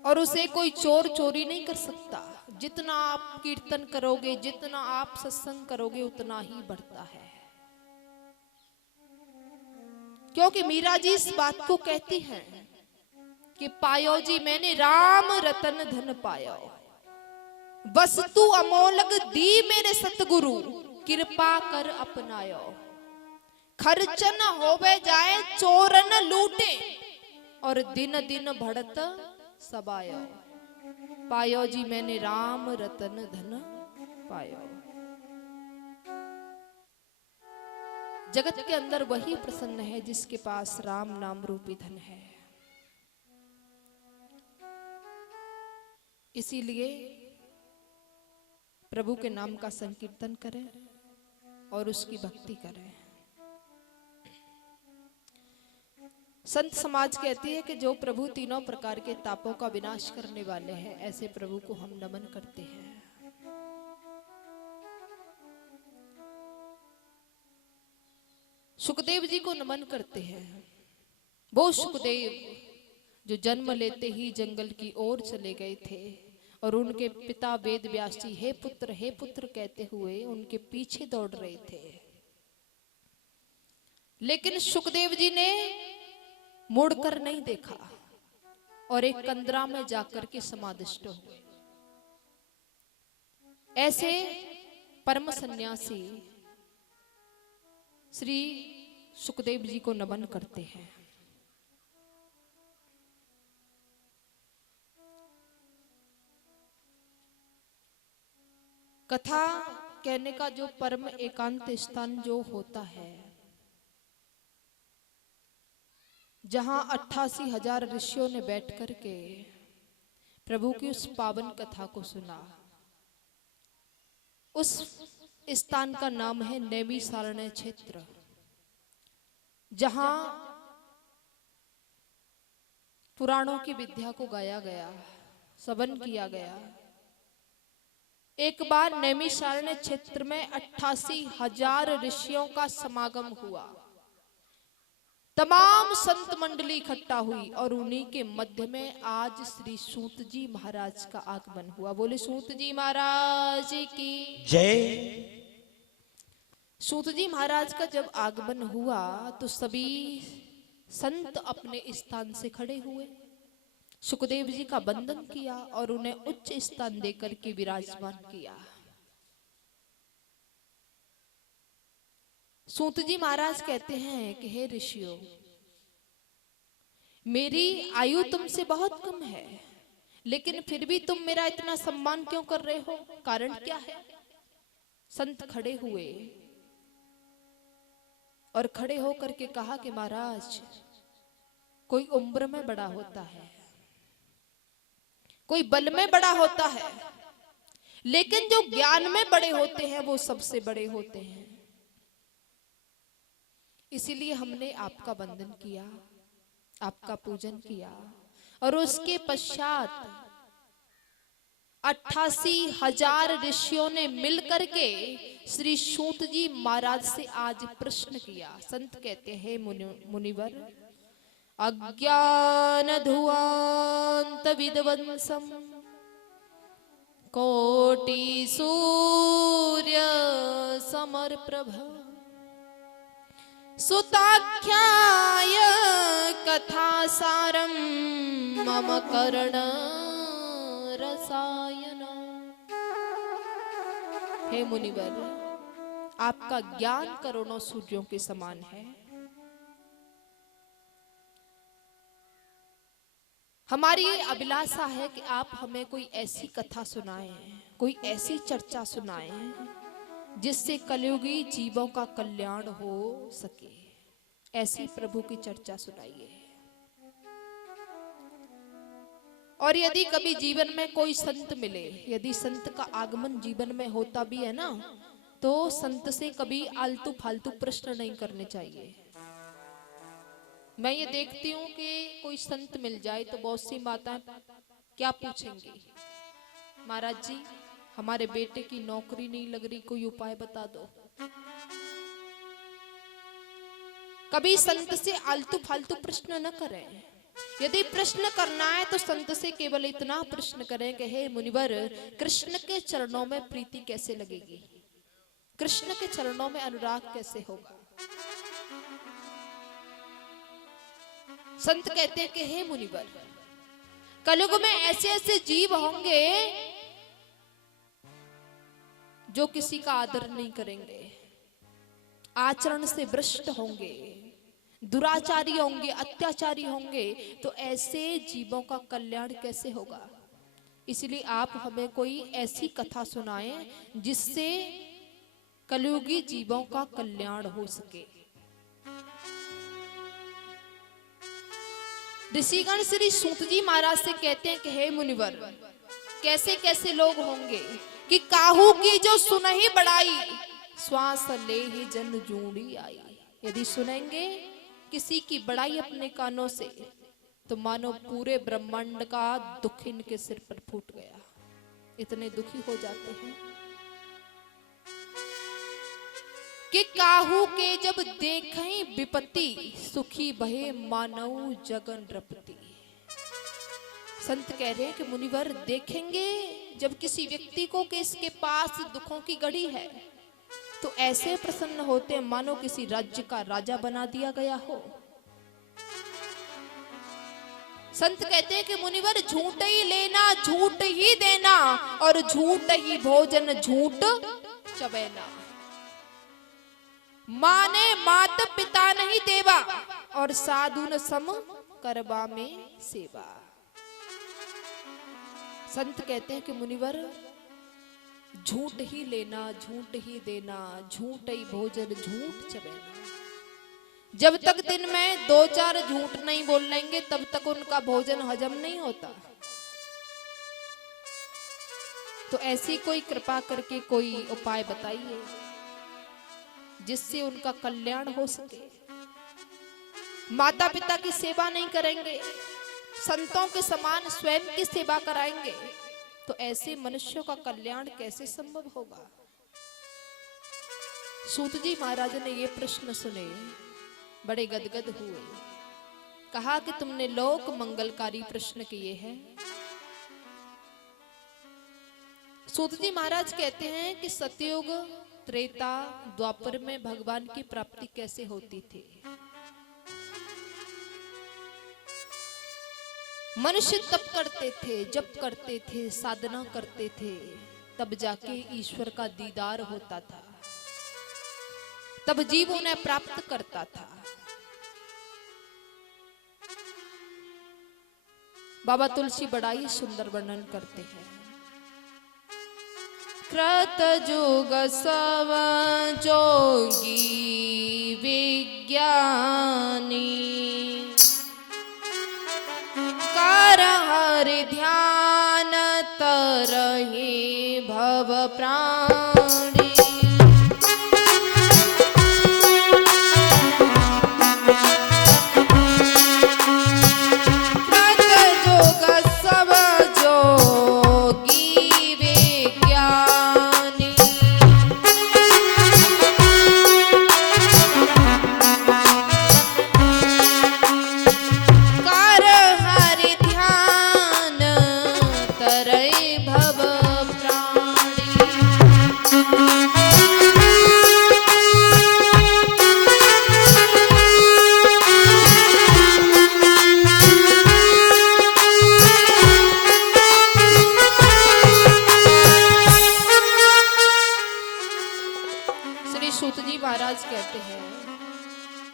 और उसे कोई चोर चोरी नहीं कर सकता। जितना आप कीर्तन करोगे, जितना आप सत्संग करोगे, उतना ही बढ़ता है। क्योंकि मीरा जी इस बात को कहती हैं कि पायो जी मैंने राम रतन धन पायो, वस्तु अमोलक दी मेरे सतगुरु, कृपा कर अपनायो। खर्च न होवे जाए चोर न लूटे, और दिन दिन बढ़त सबायो। पायो जी मैंने राम रतन धन पायो। जगत के अंदर वही प्रसन्न है जिसके पास राम नाम रूपी धन है। इसीलिए प्रभु के नाम का संकीर्तन करें और उसकी भक्ति करें। संत समाज कहती है कि जो प्रभु तीनों प्रकार के तापों का विनाश करने वाले हैं, ऐसे प्रभु को हम नमन करते हैं। सुखदेव जी को नमन करते हैं। वो सुखदेव जो जन्म लेते ही जंगल की ओर चले गए थे, और उनके पिता वेद व्यास जी हे पुत्र कहते हुए उनके पीछे दौड़ रहे थे। लेकिन सुखदेव जी ने मुड़कर नहीं देखा और एक कंदरा में जाकर के समाधिष्ट हुए। ऐसे परम सन्यासी श्री सुखदेव जी को नमन करते हैं। कथा कहने का जो परम एकांत स्थान जो होता है, जहां 88,000 ऋषियों ने बैठ करके प्रभु की उस पावन कथा को सुना, उस स्थान का नाम है नैमिषारण्य क्षेत्र, जहां पुराणों की विद्या को गाया गया, श्रवण किया गया। एक बार नैमिषारण्य क्षेत्र में 88,000 ऋषियों का समागम हुआ। तमाम संत मंडली इकट्ठा हुई और उन्हीं के मध्य में आज श्री सूत जी महाराज का आगमन हुआ। बोले सूत जी महाराज की जय। सूत जी महाराज का जब आगमन हुआ तो सभी संत अपने स्थान से खड़े हुए, सुखदेव जी का वंदन किया और उन्हें उच्च स्थान देकर के विराजमान किया। सूत जी महाराज कहते हैं कि हे ऋषियों, मेरी आयु तुमसे बहुत कम है, लेकिन फिर भी तुम मेरा इतना सम्मान क्यों कर रहे हो? कारण क्या है? संत खड़े हुए और खड़े होकर के कहा कि महाराज, कोई उम्र में बड़ा होता है, कोई बल में बड़ा होता है, लेकिन जो ज्ञान में बड़े होते हैं वो सबसे बड़े होते हैं। इसीलिए हमने आपका वंदन किया, आपका पूजन किया, और उसके पश्चात 88,000 ऋषियों ने मिलकर के श्री सूत जी महाराज से आज प्रश्न किया। संत कहते हैं मुनिवर, अज्ञान धुआंत विध्वंसम कोटि सूर्य समरप्रभ सुताख्याय कथा सारम मम कर्ण रसायन। हे मुनिवर, आपका ज्ञान करोड़ों सूर्यों के समान है। हमारी ये अभिलाषा है कि आप हमें कोई ऐसी कथा सुनाएं, कोई ऐसी चर्चा सुनाएं जिससे कलयुगी जीवों का कल्याण हो सके। ऐसी प्रभु की चर्चा सुनाइए। और यदि कभी जीवन में कोई संत मिले, यदि संत का आगमन जीवन में होता भी है ना, तो संत से कभी आलतू फालतू प्रश्न नहीं करने चाहिए। मैं ये देखती हूँ कि कोई संत मिल जाए तो बहुत सी माताएं क्या पूछेंगी, महाराज जी हमारे बेटे की नौकरी नहीं लग रही, कोई उपाय बता दो। कभी संत से आलतू फालतू प्रश्न न करें। यदि प्रश्न करना है तो संत से केवल इतना प्रश्न करें कि हे मुनिवर, कृष्ण के चरणों में प्रीति कैसे लगेगी, कृष्ण के चरणों में अनुराग कैसे होगा। संत कहते हैं कि हे मुनिवर, कलयुग में ऐसे ऐसे जीव होंगे जो किसी का आदर नहीं करेंगे, आचरण से भ्रष्ट होंगे, दुराचारी होंगे, अत्याचारी होंगे। तो ऐसे जीवों का कल्याण कैसे होगा। इसलिए आप हमें कोई ऐसी कथा सुनाएं जिससे कलयुगी जीवों का कल्याण हो सके। ऋषिगण श्री सूत जी महाराज से कहते हैं कि हे मुनिवर, कैसे कैसे लोग होंगे कि काहू की जो सुनहि बड़ाई, श्वास ले ही जन जूड़ी आई। यदि सुनेंगे किसी की बड़ाई अपने कानों से तो मानो पूरे ब्रह्मांड का दुख इनके सिर पर फूट गया, इतने दुखी हो जाते हैं कि काहू के जब देखें विपत्ति, सुखी बहे मानव जगन रपति। संत कह रहे हैं कि मुनिवर, देखेंगे जब किसी व्यक्ति को कि इसके पास दुखों की घड़ी है तो ऐसे प्रसन्न होते हैं मानो किसी राज्य का राजा बना दिया गया हो। संत कहते हैं कि मुनिवर, झूठ ही लेना झूठ ही देना और झूठ ही भोजन झूठ चबैना। माने मात पिता नहीं देवा और साधु न सम करबा में सेवा। संत कहते हैं कि मुनिवर, झूठ ही लेना झूठ ही देना, झूठ ही भोजन झूठ चबैना। जब तक दिन में 2-4 झूठ नहीं बोल लेंगे तब तक उनका भोजन हजम नहीं होता। तो ऐसी कोई कृपा करके कोई उपाय बताइए जिससे उनका कल्याण हो सके। माता पिता की सेवा नहीं करेंगे, संतों के समान स्वयं की सेवा कराएंगे तो ऐसे मनुष्यों का कल्याण कैसे संभव होगा। सूत जी महाराज ने ये प्रश्न सुने, बड़े गदगद हुए। कहा कि तुमने लोक मंगलकारी प्रश्न किए हैं। सूत जी महाराज कहते हैं कि सतयुग, त्रेता, द्वापर में भगवान की प्राप्ति कैसे होती थी। मनुष्य तप करते थे, जप करते थे, साधना करते थे, तब जाके ईश्वर का दीदार होता था, तब जीव उन्हें प्राप्त करता था। बाबा तुलसी बड़ा ही सुंदर वर्णन करते हैं। कृत जुग सब जोगी विज्ञानी, कर हरि ध्यान तरहि भव प्राणी।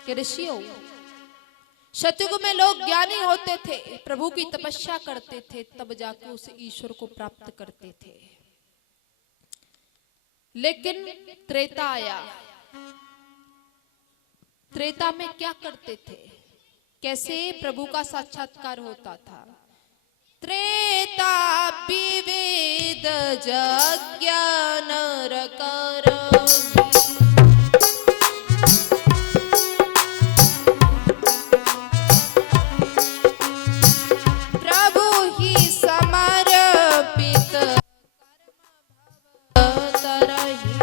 कि ऋषियों, सतयुग में लोग ज्ञानी होते थे, प्रभु की तपस्या करते थे, तब जाकर उस ईश्वर को प्राप्त करते थे। लेकिन त्रेता आया। त्रेता में क्या करते थे, कैसे प्रभु का साक्षात्कार होता था? त्रेता विवेद ज्ञान नरकर, प्रभु ही समर्पित तरहि।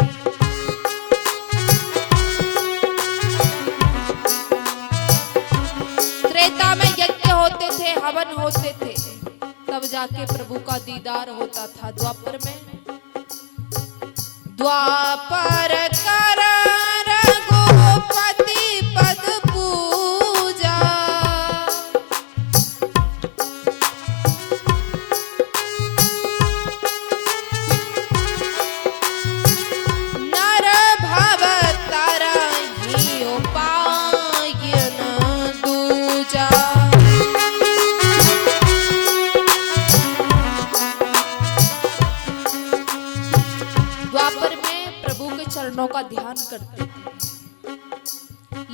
त्रेता में यज्ञ होते थे, हवन होते थे, तब जाके प्रभु का दीदार होता था। द्वापर में, द्वापर कर रघुपति पद पूजा, नर भव तरहि उपायन दूजा। द्वापर में प्रभु के चरणों का ध्यान करते थे,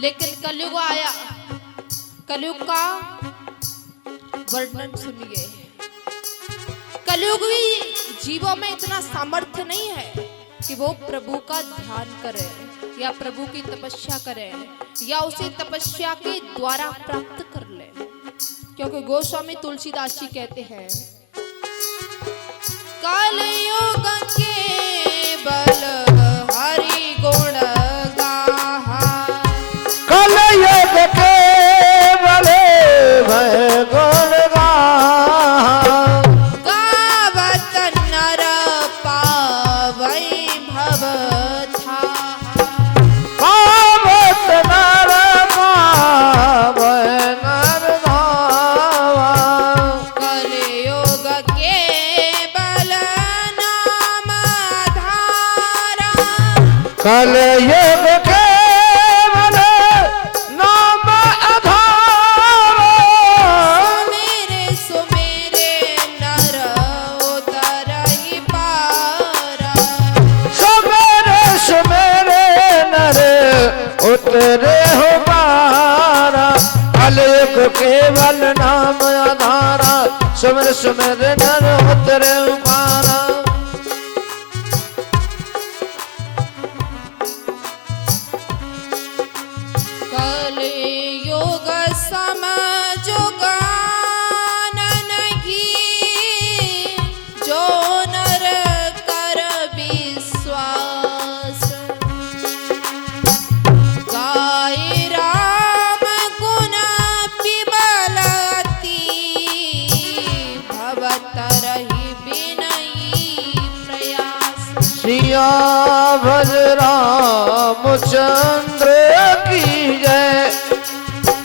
लेकिन कलयुग आया। कलयुग का वर्णन सुनिए। कलयुग भी जीवों में इतना सामर्थ्य नहीं है कि वो प्रभु का ध्यान करें या प्रभु की तपस्या करें या उसे तपस्या के द्वारा प्राप्त कर ले। क्योंकि गोस्वामी तुलसीदास जी कहते हैं, कलयुग के बल हरि गुण गाहा, कलयुग के बले भय गुण गाहा, गावत नर पावै भव थाहा। पावत नर पावै नर भावा, कलयुग के बल नाम धारा, कलयुग के बले नाम आधारा, सुमेरे सुमेरे नर उतरहि पारा। सवेरे सवेरे नर उतरे हो पारा, कलयुग केवल नाम आधारा, सुमिर सुमिर नर उतरे हो पारा। कलयुग सम जुगान नहीं, जो नर कर विश्वास, गाय राम गुण विमलति, भवतरहि विनयी प्रयास। सिया भज रामचंद्र की जय,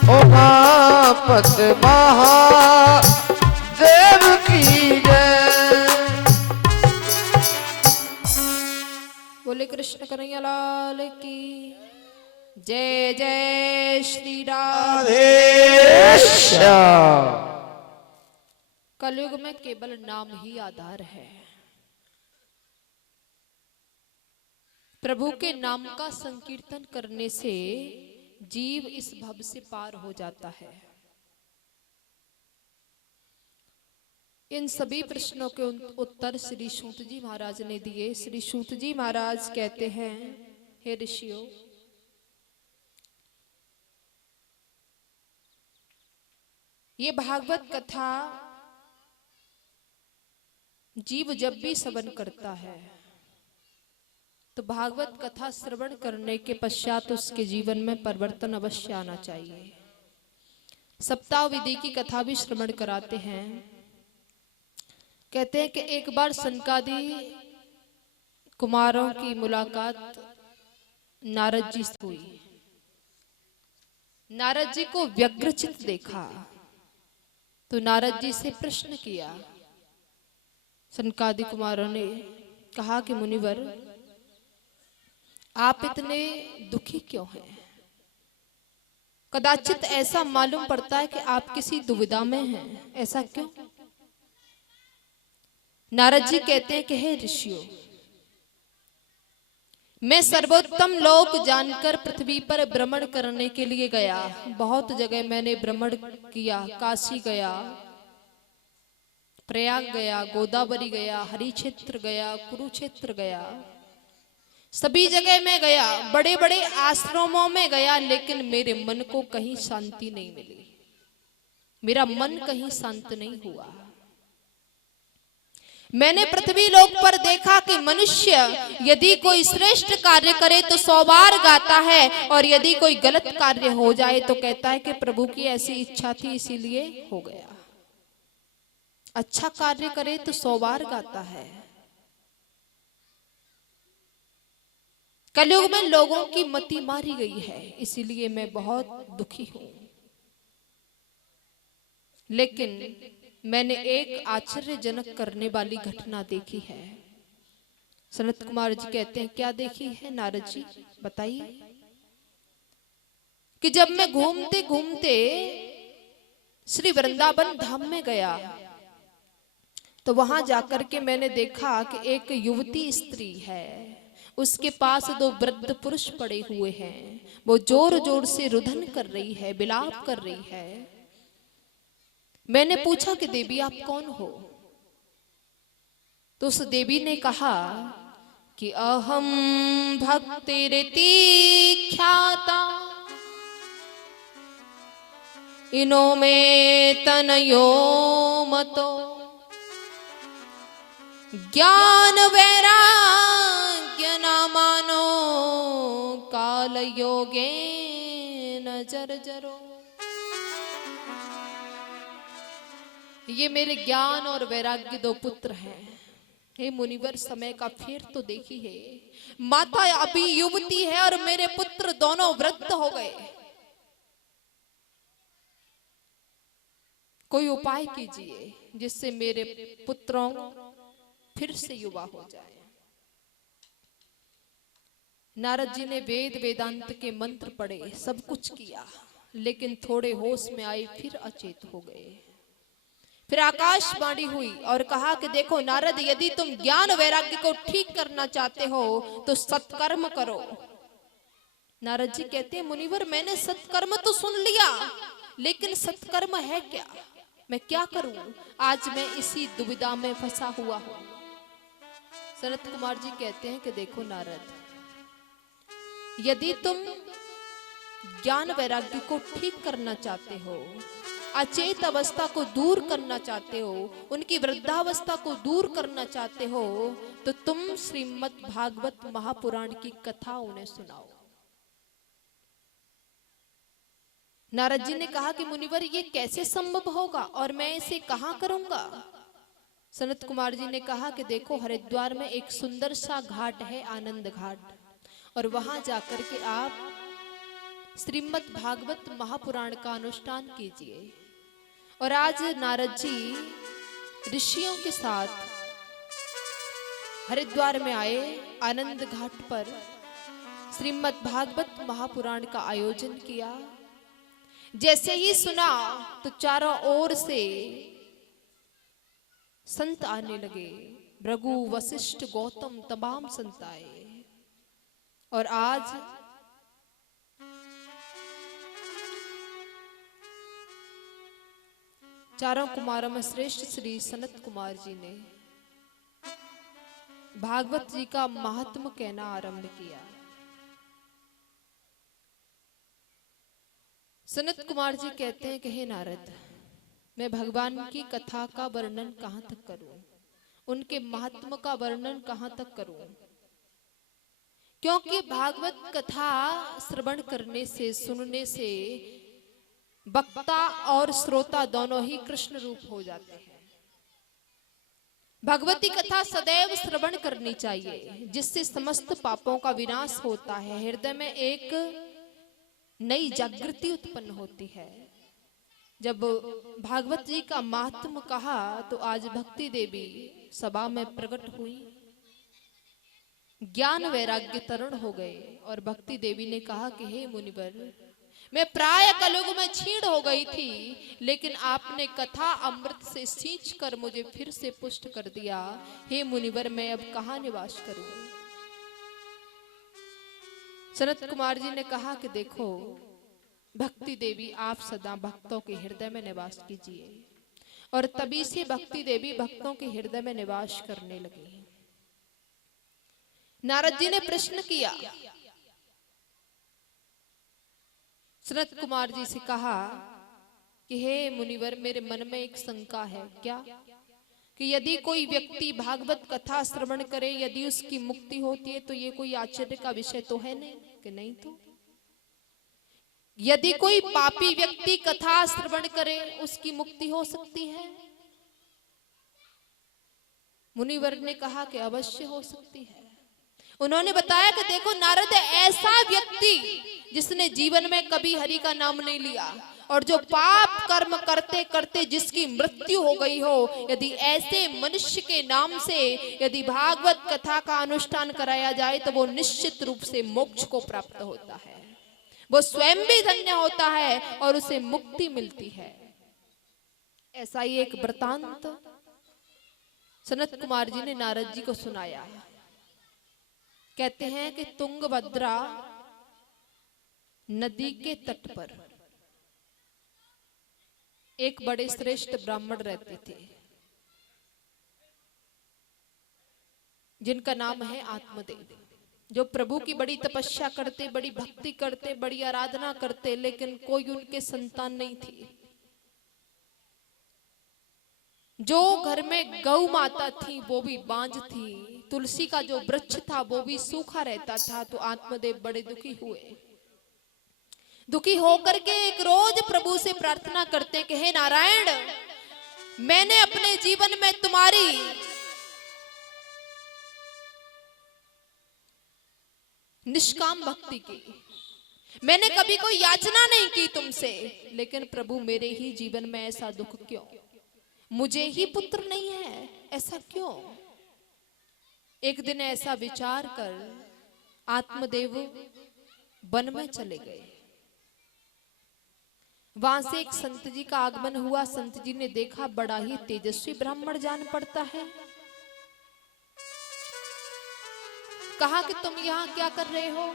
उमापत महादेव की जय। बोले कृष्ण कन्हैया लाल की जय। जय श्री राम। कलयुग में केवल नाम ही आधार है। प्रभु के नाम का संकीर्तन करने से जीव इस भव से पार हो जाता है। इन सभी प्रश्नों के उत्तर श्री सूत जी महाराज ने दिए। श्री सूत जी महाराज कहते हैं, हे ऋषियों, ये भागवत कथा जीव जब भी श्रवण करता है तो भागवत कथा श्रवण करने के पश्चात उसके जीवन में परिवर्तन अवश्य आना चाहिए। सप्ताह विधि की कथा भी श्रवण कराते हैं। कहते हैं कि एक बार सनकादि कुमारों की मुलाकात नारद जी से हुई। नारद जी को व्यग्रचित देखा तो नारद जी से प्रश्न किया। सनकादि कुमारों ने कहा कि मुनिवर, आप इतने दुखी क्यों हैं? कदाचित ऐसा मालूम पड़ता है कि आप किसी दुविधा में हैं। ऐसा क्यों? नारद जी कहते हैं कि हे ऋषियों, मैं सर्वोत्तम लोक जानकर पृथ्वी पर भ्रमण करने के लिए गया। बहुत जगह मैंने भ्रमण किया, काशी गया, प्रयाग गया, गोदावरी गया, हरिक्षेत्र गया, कुरुक्षेत्र गया, सभी जगह मैं गया, बड़े बड़े आश्रमों में गया, लेकिन मेरे मन को कहीं शांति नहीं मिली। मेरा मन कहीं शांत नहीं हुआ। मैंने पृथ्वी लोक पर देखा कि मनुष्य यदि कोई श्रेष्ठ कार्य करे तो 100 बार गाता है, और यदि कोई गलत कार्य हो जाए तो कहता है कि प्रभु की ऐसी इच्छा थी इसीलिए हो गया। अच्छा कार्य करे तो 100 बार गाता है। कलयुग में लोगों की मति मारी गई है, इसीलिए मैं बहुत दुखी हूं। लेकिन मैंने एक आश्चर्यजनक करने वाली घटना देखी है। सनत कुमार जी कहते हैं, क्या देखी है नारद जी, बताइए। कि जब मैं घूमते घूमते श्री वृंदावन धाम में गया तो वहां जाकर के मैंने देखा कि एक युवती स्त्री है, उसके पास 2 वृद्ध पुरुष पड़े हुए हैं। वो जोर जोर से रुदन कर रही है, विलाप कर रही है। मैंने पूछा कि देवी आप कौन हो? तो उस देवी ने कहा कि अहम भक्तिरिति ख्याता इनो में तनयो मतो ज्ञान वैराग्य नामानो काल योगे न जर्जरो। ये मेरे ज्ञान और वैराग्य 2 पुत्र हैं। हे मुनिवर, समय का फेर तो देखी है। माता अभी युवती है और मेरे पुत्र दोनों वृद्ध हो गए। कोई उपाय कीजिए जिससे मेरे पुत्रों फिर से युवा हो जाए। नारद जी ने वेद वेदांत के मंत्र पढ़े, सब कुछ किया, लेकिन थोड़े होश में आए फिर अचेत हो गए। फिर आकाशवाणी हुई और कहा कि देखो नारद, यदि तुम ज्ञान वैराग्य को ठीक करना चाहते हो तो सत्कर्म करो। नारद जी कहते हैं, मुनिवर मैंने सत्कर्म तो सुन लिया, लेकिन सत्कर्म है क्या? मैं क्या करूं? आज मैं इसी दुविधा में फंसा हुआ हूं। सनत कुमार जी कहते हैं कि देखो नारद, यदि तुम ज्ञान वैराग्य को ठीक करना चाहते हो, अचेत अवस्था को दूर करना चाहते हो, उनकी वृद्धावस्था को दूर करना चाहते हो, तो तुम श्रीमद् भागवत महापुराण की कथा उन्हें सुनाओ। नारद जी ने कहा कि मुनिवर ये कैसे संभव होगा और मैं इसे कहां करूंगा? सनत कुमार जी ने कहा कि देखो हरिद्वार में एक सुंदर सा घाट है, आनंद घाट, और वहां जाकर के आप श्रीमद् भागवत महापुराण का अनुष्ठान कीजिए। और आज नारद जी ऋषियों के साथ हरिद्वार में आए, आनंद घाट पर श्रीमद् भागवत महापुराण का आयोजन किया। जैसे ही सुना तो चारों ओर से संत आने लगे, भृगु वशिष्ठ गौतम तमाम संत आए। और आज चारों कुमारों में श्रेष्ठ श्री सनत कुमार जी ने भागवत जी का महात्म कहना आरंभ किया। सनत कुमार जी कहते हैं कि हे नारद, मैं भगवान की कथा का वर्णन कहां तक करूं, उनके महात्म का वर्णन कहां तक करूं, क्योंकि भागवत कथा श्रवण करने से, सुनने से वक्ता और श्रोता दोनों ही कृष्ण रूप हो जाते हैं। भगवती कथा सदैव श्रवण करनी चाहिए, जिससे समस्त पापों का विनाश होता है, हृदय में एक नई जागृति उत्पन्न होती है। जब भागवत जी का महात्म कहा तो आज भक्ति देवी सभा में प्रकट हुई, ज्ञान वैराग्य तरण हो गए। और भक्ति देवी ने कहा कि हे मुनिवर, मैं प्राय कलयुग में क्षीण हो गई थी, लेकिन आपने कथा अमृत से सींच कर मुझे फिर से पुष्ट कर दिया। हे मुनिवर, मैं अब कहाँ निवास करूं? सनत कुमार जी ने कहा कि देखो भक्ति देवी, आप सदा भक्तों के हृदय में निवास कीजिए। और तभी से भक्ति देवी भक्तों के हृदय में निवास करने लगी। नारद जी ने प्रश्न किया, सनत कुमार जी से कहा कि हे मुनिवर, मेरे मन में एक शंका है। क्या? कि यदि कोई व्यक्ति भागवत कथा श्रवण करे, यदि उसकी मुक्ति होती है तो ये कोई आश्चर्य का विषय तो है नहीं? कि नहीं तो यदि कोई पापी व्यक्ति कथा श्रवण करे उसकी मुक्ति हो सकती है? मुनिवर ने कहा कि अवश्य हो सकती है। उन्होंने बताया कि देखो नारद, ऐसा व्यक्ति जिसने जीवन में कभी हरि का नाम नहीं लिया और जो पाप कर्म करते करते जिसकी मृत्यु हो गई हो, यदि ऐसे मनुष्य के नाम से यदि भागवत कथा का अनुष्ठान कराया जाए तो वो निश्चित रूप से मोक्ष को प्राप्त होता है, वो स्वयं भी धन्य होता है और उसे मुक्ति मिलती है। ऐसा ही एक वृतांत सनत कुमार जी ने नारद जी को सुनाया। कहते हैं कि तुंगभद्रा नदी के तट पर एक बड़े श्रेष्ठ ब्राह्मण रहते थे, जिनका नाम है आत्मदेव, जो प्रभु की बड़ी तपस्या करते, बड़ी भक्ति करते, बड़ी आराधना करते, लेकिन कोई उनके संतान नहीं थी। जो घर में गौ माता थी वो भी बांझ थी, तुलसी का जो वृक्ष था वो भी सूखा रहता था। तो आत्मदेव बड़े दुखी हुए। दुखी होकर के एक रोज प्रभु से प्रार्थना करते कि हे नारायण, मैंने अपने जीवन में तुम्हारी निष्काम भक्ति की, मैंने कभी कोई याचना नहीं की तुमसे, लेकिन प्रभु मेरे ही जीवन में ऐसा दुख क्यों? मुझे ही पुत्र नहीं है, ऐसा क्यों? एक दिन ऐसा विचार कर आत्मदेव वन में चले गए। वहां से एक संत जी का आगमन हुआ। संत जी ने देखा बड़ा ही तेजस्वी ब्राह्मण जान पड़ता है। कहा कि तुम यहाँ क्या कर रहे हो?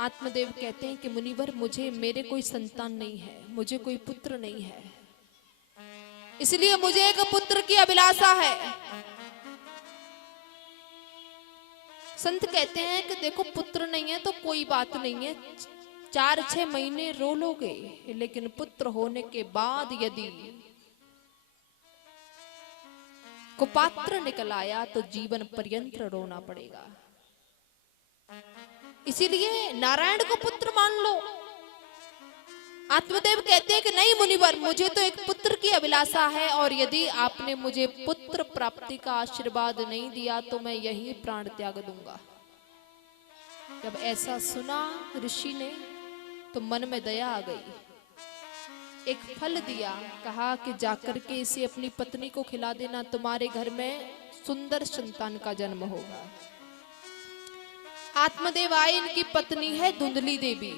आत्मदेव कहते हैं कि मुनिवर, मेरे कोई संतान नहीं है, मुझे कोई पुत्र नहीं है, इसलिए मुझे एक पुत्र की अभिलाषा है। संत कहते हैं कि देखो पुत्र नहीं है तो कोई बात नहीं है, 4-6 महीने रो लोगे, लेकिन पुत्र होने के बाद यदि कुपात्र निकल आया तो जीवन पर्यंत रोना पड़ेगा। इसीलिए नारायण को पुत्र मान लो। आत्मदेव कहते हैं कि नहीं मुनिवर, मुझे तो एक पुत्र की अभिलाषा है, और यदि आपने मुझे पुत्र प्राप्ति का आशीर्वाद नहीं दिया तो मैं यही प्राण त्याग दूंगा। जब ऐसा सुना ऋषि ने तो मन में दया आ गई। एक फल दिया, कहा कि जाकर के इसे अपनी पत्नी को खिला देना, तुम्हारे घर में सुंदर संतान का जन्म होगा। आत्मदेव आए, इनकी पत्नी है धुंधली देवी।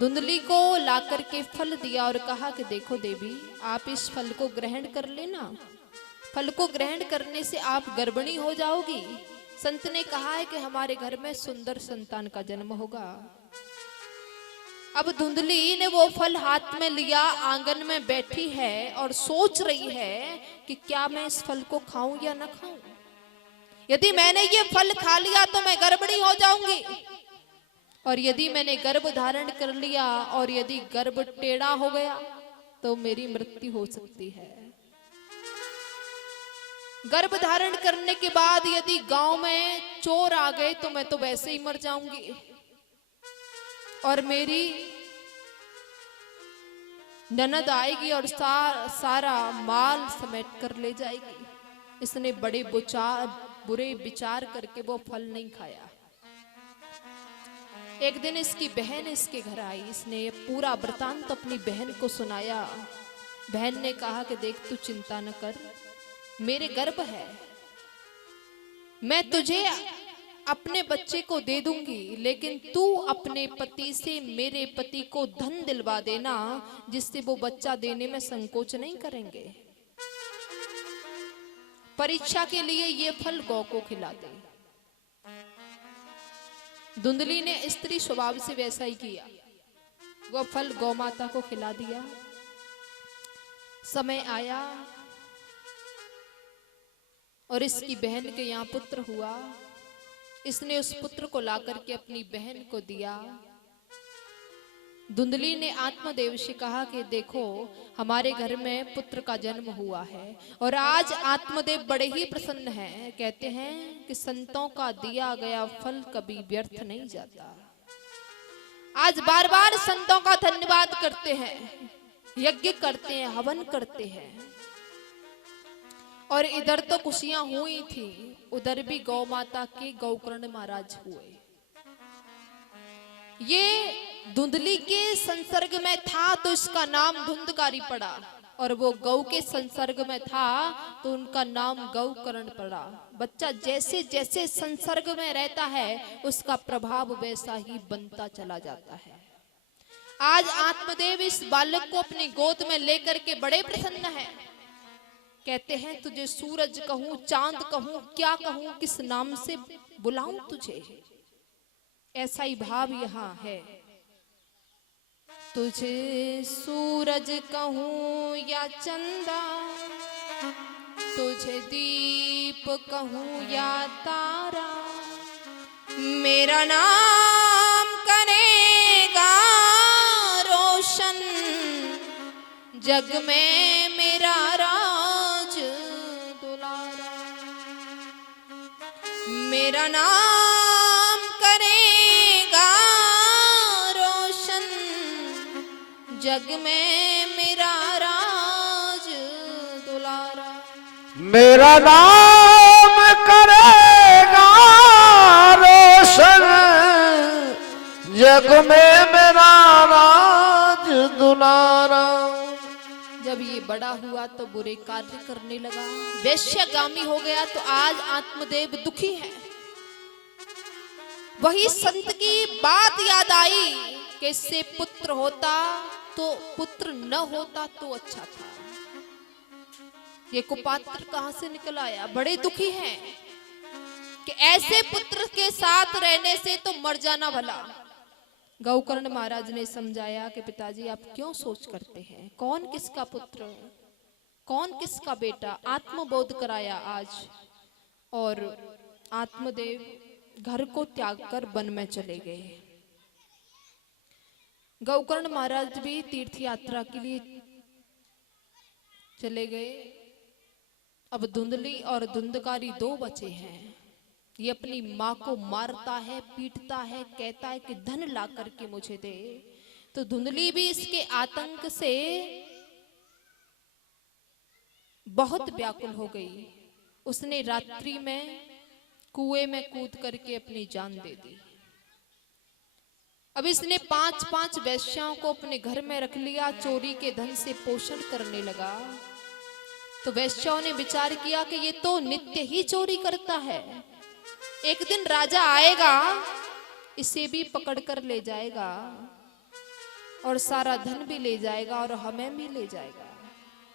धुंधली को लाकर के फल दिया और कहा कि देखो देवी, आप इस फल को ग्रहण कर लेना, फल को ग्रहण करने से आप गर्भिणी हो जाओगी। संत ने कहा है कि हमारे घर में सुंदर संतान का जन्म होगा। अब धुंधली ने वो फल हाथ में लिया, आंगन में बैठी है और सोच रही है कि क्या मैं इस फल को खाऊं या ना खाऊं। यदि मैंने ये फल खा लिया तो मैं गर्भिणी हो जाऊंगी, और यदि मैंने गर्भ धारण कर लिया और यदि गर्भ टेढ़ा हो गया तो मेरी मृत्यु हो सकती है। गर्भ धारण करने के बाद यदि गांव में चोर आ गए तो मैं तो वैसे ही मर जाऊंगी, और मेरी ननद आएगी और सारा माल समेट कर ले जाएगी। इसने बड़े बुरे विचार करके वो फल नहीं खाया। एक दिन इसकी बहन इसके घर आई, इसने पूरा वृतांत अपनी बहन को सुनाया। बहन ने कहा कि देख, तू चिंता न कर, मेरे गर्भ है, मैं तुझे अपने बच्चे को दे दूंगी, लेकिन तू अपने पति से मेरे पति को धन दिलवा देना, जिससे वो बच्चा देने में संकोच नहीं करेंगे। परीक्षा के लिए ये फल गौ को खिला दे। धुंधली ने स्त्री स्वभाव से वैसा ही किया, वह फल गौ माता को खिला दिया। समय आया और इसकी बहन के यहाँ पुत्र हुआ। इसने उस पुत्र को लाकर के अपनी बहन को दिया। धुंधली ने आत्मदेव से कहा कि देखो, हमारे घर में पुत्र का जन्म हुआ है और आज आत्मदेव बड़े ही प्रसन्न हैं। कहते हैं कि संतों का दिया गया फल कभी व्यर्थ नहीं जाता। आज बार बार संतों का धन्यवाद करते हैं, यज्ञ करते हैं, हवन करते हैं। और इधर तो खुशियां हुई थी, उधर भी गौ माता के गौकर्ण महाराज हुए। ये धुंधली के संसर्ग में था तो इसका नाम धुंधकारी पड़ा, और वो गौ के संसर्ग में था तो उनका नाम गौकर्ण पड़ा। बच्चा जैसे जैसे संसर्ग में रहता है उसका प्रभाव वैसा ही बनता चला जाता है। आज आत्मदेव इस बालक को अपनी गोद में लेकर के बड़े प्रसन्न हैं। कहते हैं तुझे सूरज कहूं, चांद कहूं, क्या कहूं, किस नाम से बुलाऊं तुझे, ऐसा ही भाव यहां है। तुझे सूरज कहूं या चंदा, तुझे दीप कहूं या तारा, मेरा नाम करेगा रोशन, जग में मेरा राज दुलारा। मेरा नाम करेगा रोशन, जग में मेरा राज दुलारा। मेरा नाम करेगा रोशन, जग में मेरा राज दुलारा। जब ये बड़ा हुआ तो बुरे कार्य करने लगा, वैश्यगामी हो गया, तो आज आत्मदेव दुखी है। वही संत की बात याद आई कि इससे पुत्र होता तो पुत्र न होता तो अच्छा था। ये कुपात्र कहां से निकल आया? बड़े दुखी हैं कि ऐसे पुत्र के साथ रहने से तो मर जाना भला। गौकर्ण महाराज ने समझाया कि पिताजी आप क्यों सोच करते हैं, कौन किसका पुत्र, कौन किसका बेटा, आत्मबोध कराया आज। और आत्मदेव घर को त्याग कर वन में चले गए। गौकर्ण महाराज भी तीर्थ यात्रा के लिए चले गए। अब धुंधली और धुंधकारी दो बचे हैं। ये अपनी माँ को मारता है, पीटता है, कहता है कि धन ला करके मुझे दे। तो धुंधली भी इसके आतंक से बहुत व्याकुल हो गई। उसने रात्रि में कुएं में कूद करके अपनी जान दे दी। अब इसने 5-5 वैश्याओं को अपने घर में रख लिया, चोरी के धन से पोषण करने लगा। तो वैश्याओं ने विचार किया कि ये तो नित्य ही चोरी करता है, एक दिन राजा आएगा, इसे भी पकड़ कर ले जाएगा और सारा धन भी ले जाएगा और हमें भी ले जाएगा,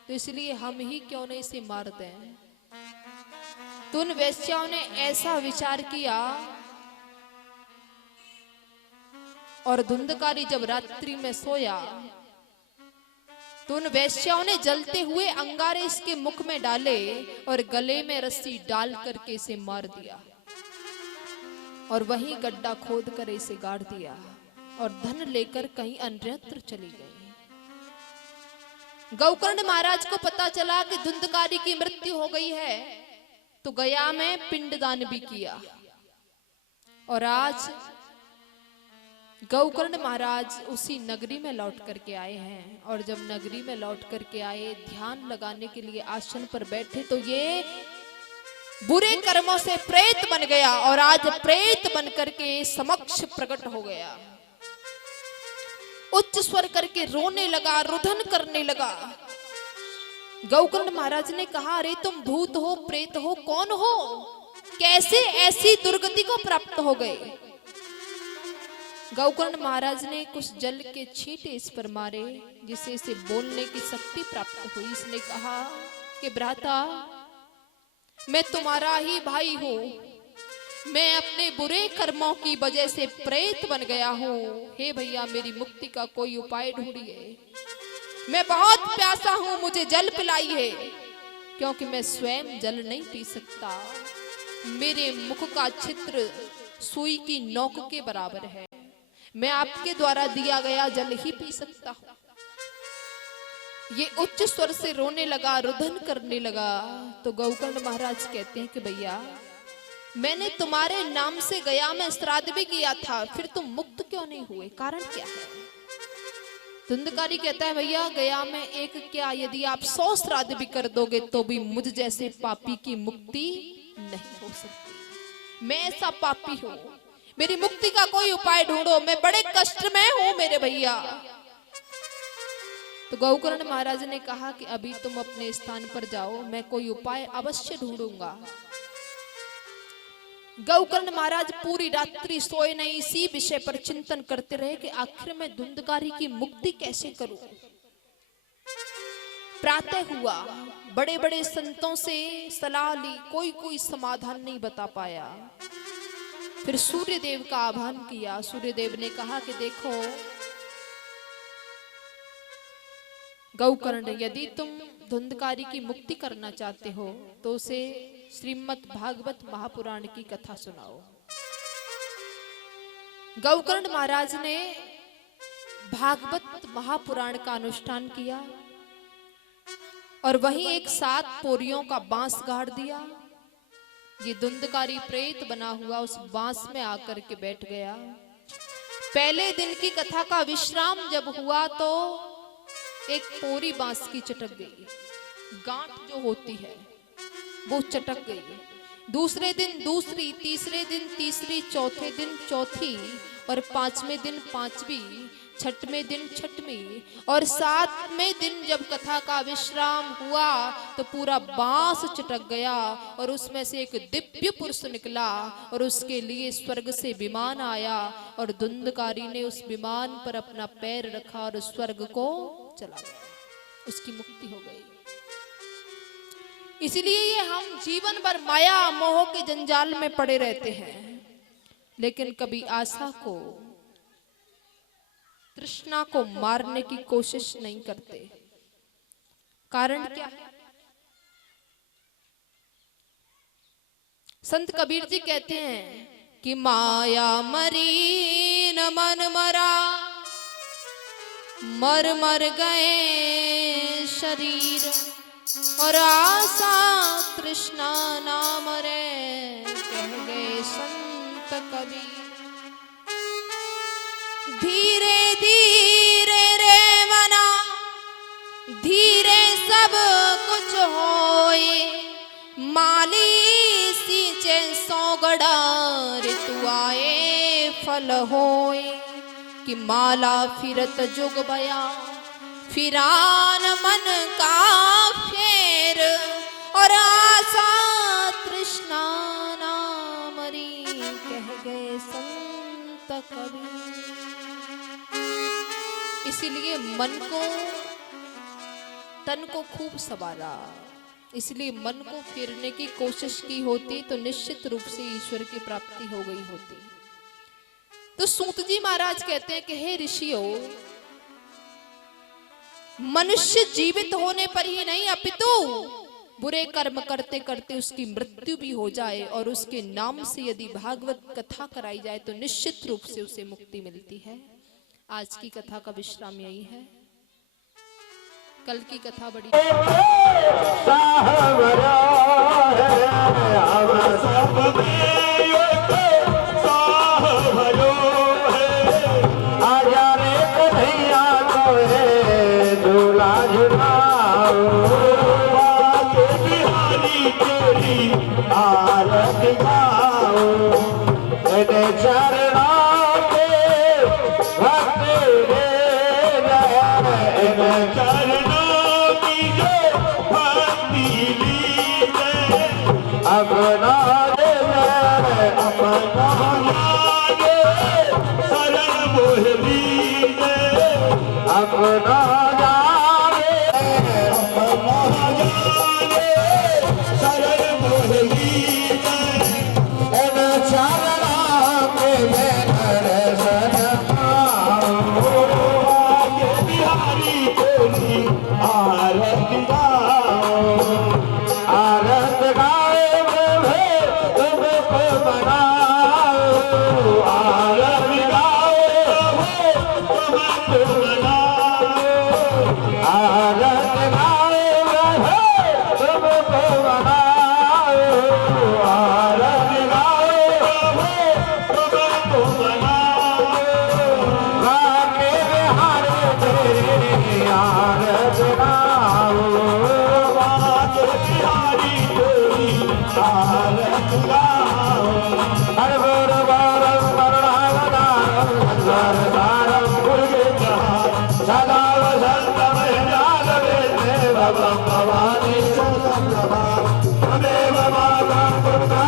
तो इसलिए हम ही क्यों नहीं इसे मार दें। तो उन वैश्याओं ने ऐसा विचार किया। और धुंधकारी जब रात्रि में सोया तो उन वैश्याओं ने जलते हुए अंगारे इसके मुख में डाले और गले में रस्सी डाल करके इसे मार दिया और वहीं गड्ढा खोद कर इसे गाड़ दिया और धन लेकर कहीं अन्यत्र चली गई। गौकर्ण महाराज को पता चला कि धुंधकारी की मृत्यु हो गई है, तो गया में पिंडदान भी किया। और आज गौकर्ण महाराज उसी नगरी में लौट करके आए हैं। और जब नगरी में लौट करके आए, ध्यान लगाने के लिए आसन पर बैठे, तो ये बुरे कर्मों से प्रेत बन गया और आज प्रेत बन करके समक्ष प्रकट हो गया। उच्च स्वर करके रोने लगा, रुदन करने लगा। गौकर्ण महाराज ने कहा, अरे तुम भूत हो, प्रेत हो, कौन हो? कैसे ऐसी दुर्गति को प्राप्त हो गए। गौकर्ण महाराज ने कुछ जल के छींटे इस पर मारे, जिसे इसे बोलने की शक्ति प्राप्त हुई। इसने कहा कि भ्राता, मैं तुम्हारा ही भाई हूं, मैं अपने बुरे कर्मों की वजह से प्रेत बन गया हूं। हे भैया, मेरी मुक्ति का कोई उपाय ढूंढिए। मैं बहुत प्यासा हूं, मुझे जल पिलाइए, क्योंकि मैं स्वयं जल नहीं पी सकता। मेरे मुख का छिद्र सुई की नोक के बराबर है, मैं आपके द्वारा दिया गया जल ही पी सकता हूं। ये उच्च स्वर से रोने लगा, रुदन करने लगा। तो गौकर्ण महाराज कहते हैं कि भैया, मैंने तुम्हारे नाम से गया में श्राद्ध भी किया था, फिर तुम मुक्त क्यों नहीं हुए, कारण क्या है? धुंधकारी कहता है, भैया गया में एक क्या, यदि आप 100 श्राद्ध भी कर दोगे तो भी मुझ जैसे पापी की मुक्ति नहीं हो सकती। मैं ऐसा पापी हूं, मेरी मुक्ति का कोई उपाय ढूंढो, मैं बड़े कष्ट में हूं मेरे भैया। तो गौकर्ण महाराज ने कहा कि अभी तुम अपने स्थान पर जाओ, मैं कोई उपाय अवश्य ढूंढूंगा। गौकर्ण महाराज पूरी रात्रि सोए नहीं, इसी विषय पर चिंतन करते रहे कि आखिर मैं धुंधकारी की मुक्ति कैसे करूं। प्रातः हुआ, बड़े बड़े संतों से सलाह ली, कोई समाधान नहीं बता पाया। फिर सूर्य देव का आह्वान किया। सूर्य देव ने कहा कि देखो गौकर्ण, यदि तुम धुंधकारी की मुक्ति करना चाहते हो तो उसे श्रीमद् भागवत महापुराण की कथा सुनाओ। गौकर्ण महाराज ने भागवत महापुराण का अनुष्ठान किया और वहीं एक 7 पोरियों का बांस गाड़ दिया। ये धुंधकारी प्रेत बना हुआ उस बांस में आकर के बैठ गया। पहले दिन की कथा का विश्राम जब हुआ तो एक पोरी बांस की चटक गई, गांठ जो होती है वो चटक गई। दूसरे दिन दूसरी, तीसरे दिन तीसरी, चौथे दिन चौथी और 5वें दिन 5वीं, 6वें दिन 6वीं और 7वें दिन जब कथा का विश्राम हुआ तो पूरा बांस चटक गया और उसमें से एक दिव्य पुरुष निकला और उसके लिए स्वर्ग से विमान आया और धुंधकारी ने उस विमान पर अपना पैर रखा और स्वर्ग को चला गया, उसकी मुक्ति हो गई। इसलिए ये हम जीवन भर माया मोह के जंजाल में पड़े रहते हैं, लेकिन कभी आशा को, तृष्णा को मारने की कोशिश नहीं करते। कारण क्या है? संत कबीर जी कहते हैं कि माया मरी न मन मरा, मर मर गए शरीर और आशा तृष्णा ना मरे, कह गए संत कबीर। धीरे धीरे रे मना, धीरे सब कुछ होए, माली सींचे सौगड़ा, ऋतु आए फल होए। कि माला फिरत जुग बया, फिरान मन का फेर और आशा तृष्णा ना मरी, कह गए संत कबीर। इसीलिए मन को, तन को खूब संवारा, इसलिए मन को फेरने की कोशिश की होती तो निश्चित रूप से ईश्वर की प्राप्ति हो गई होती। तो सूत जी महाराज कहते हैं कि हे ऋषियों, मनुष्य जीवित होने पर ही नहीं अपितु बुरे कर्म करते करते उसकी मृत्यु भी हो जाए और उसके नाम से यदि भागवत कथा कराई जाए तो निश्चित रूप से उसे मुक्ति मिलती है। आज की कथा का विश्राम यही है, कल की कथा बड़ी अब भवानी तमेव माता दुर्गा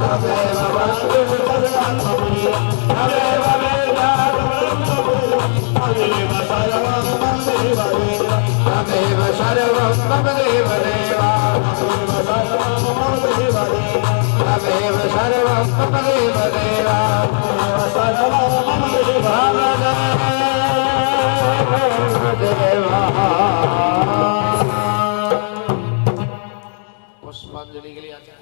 तमेव वस्तु तमेव वेदा तमेव सर्वं मम देव तमेव सर्वं मम देव देवा तमेव सर्वं मम देव देवा सर्वं मम देवा पुष्पांजलि के लिए आते हैं।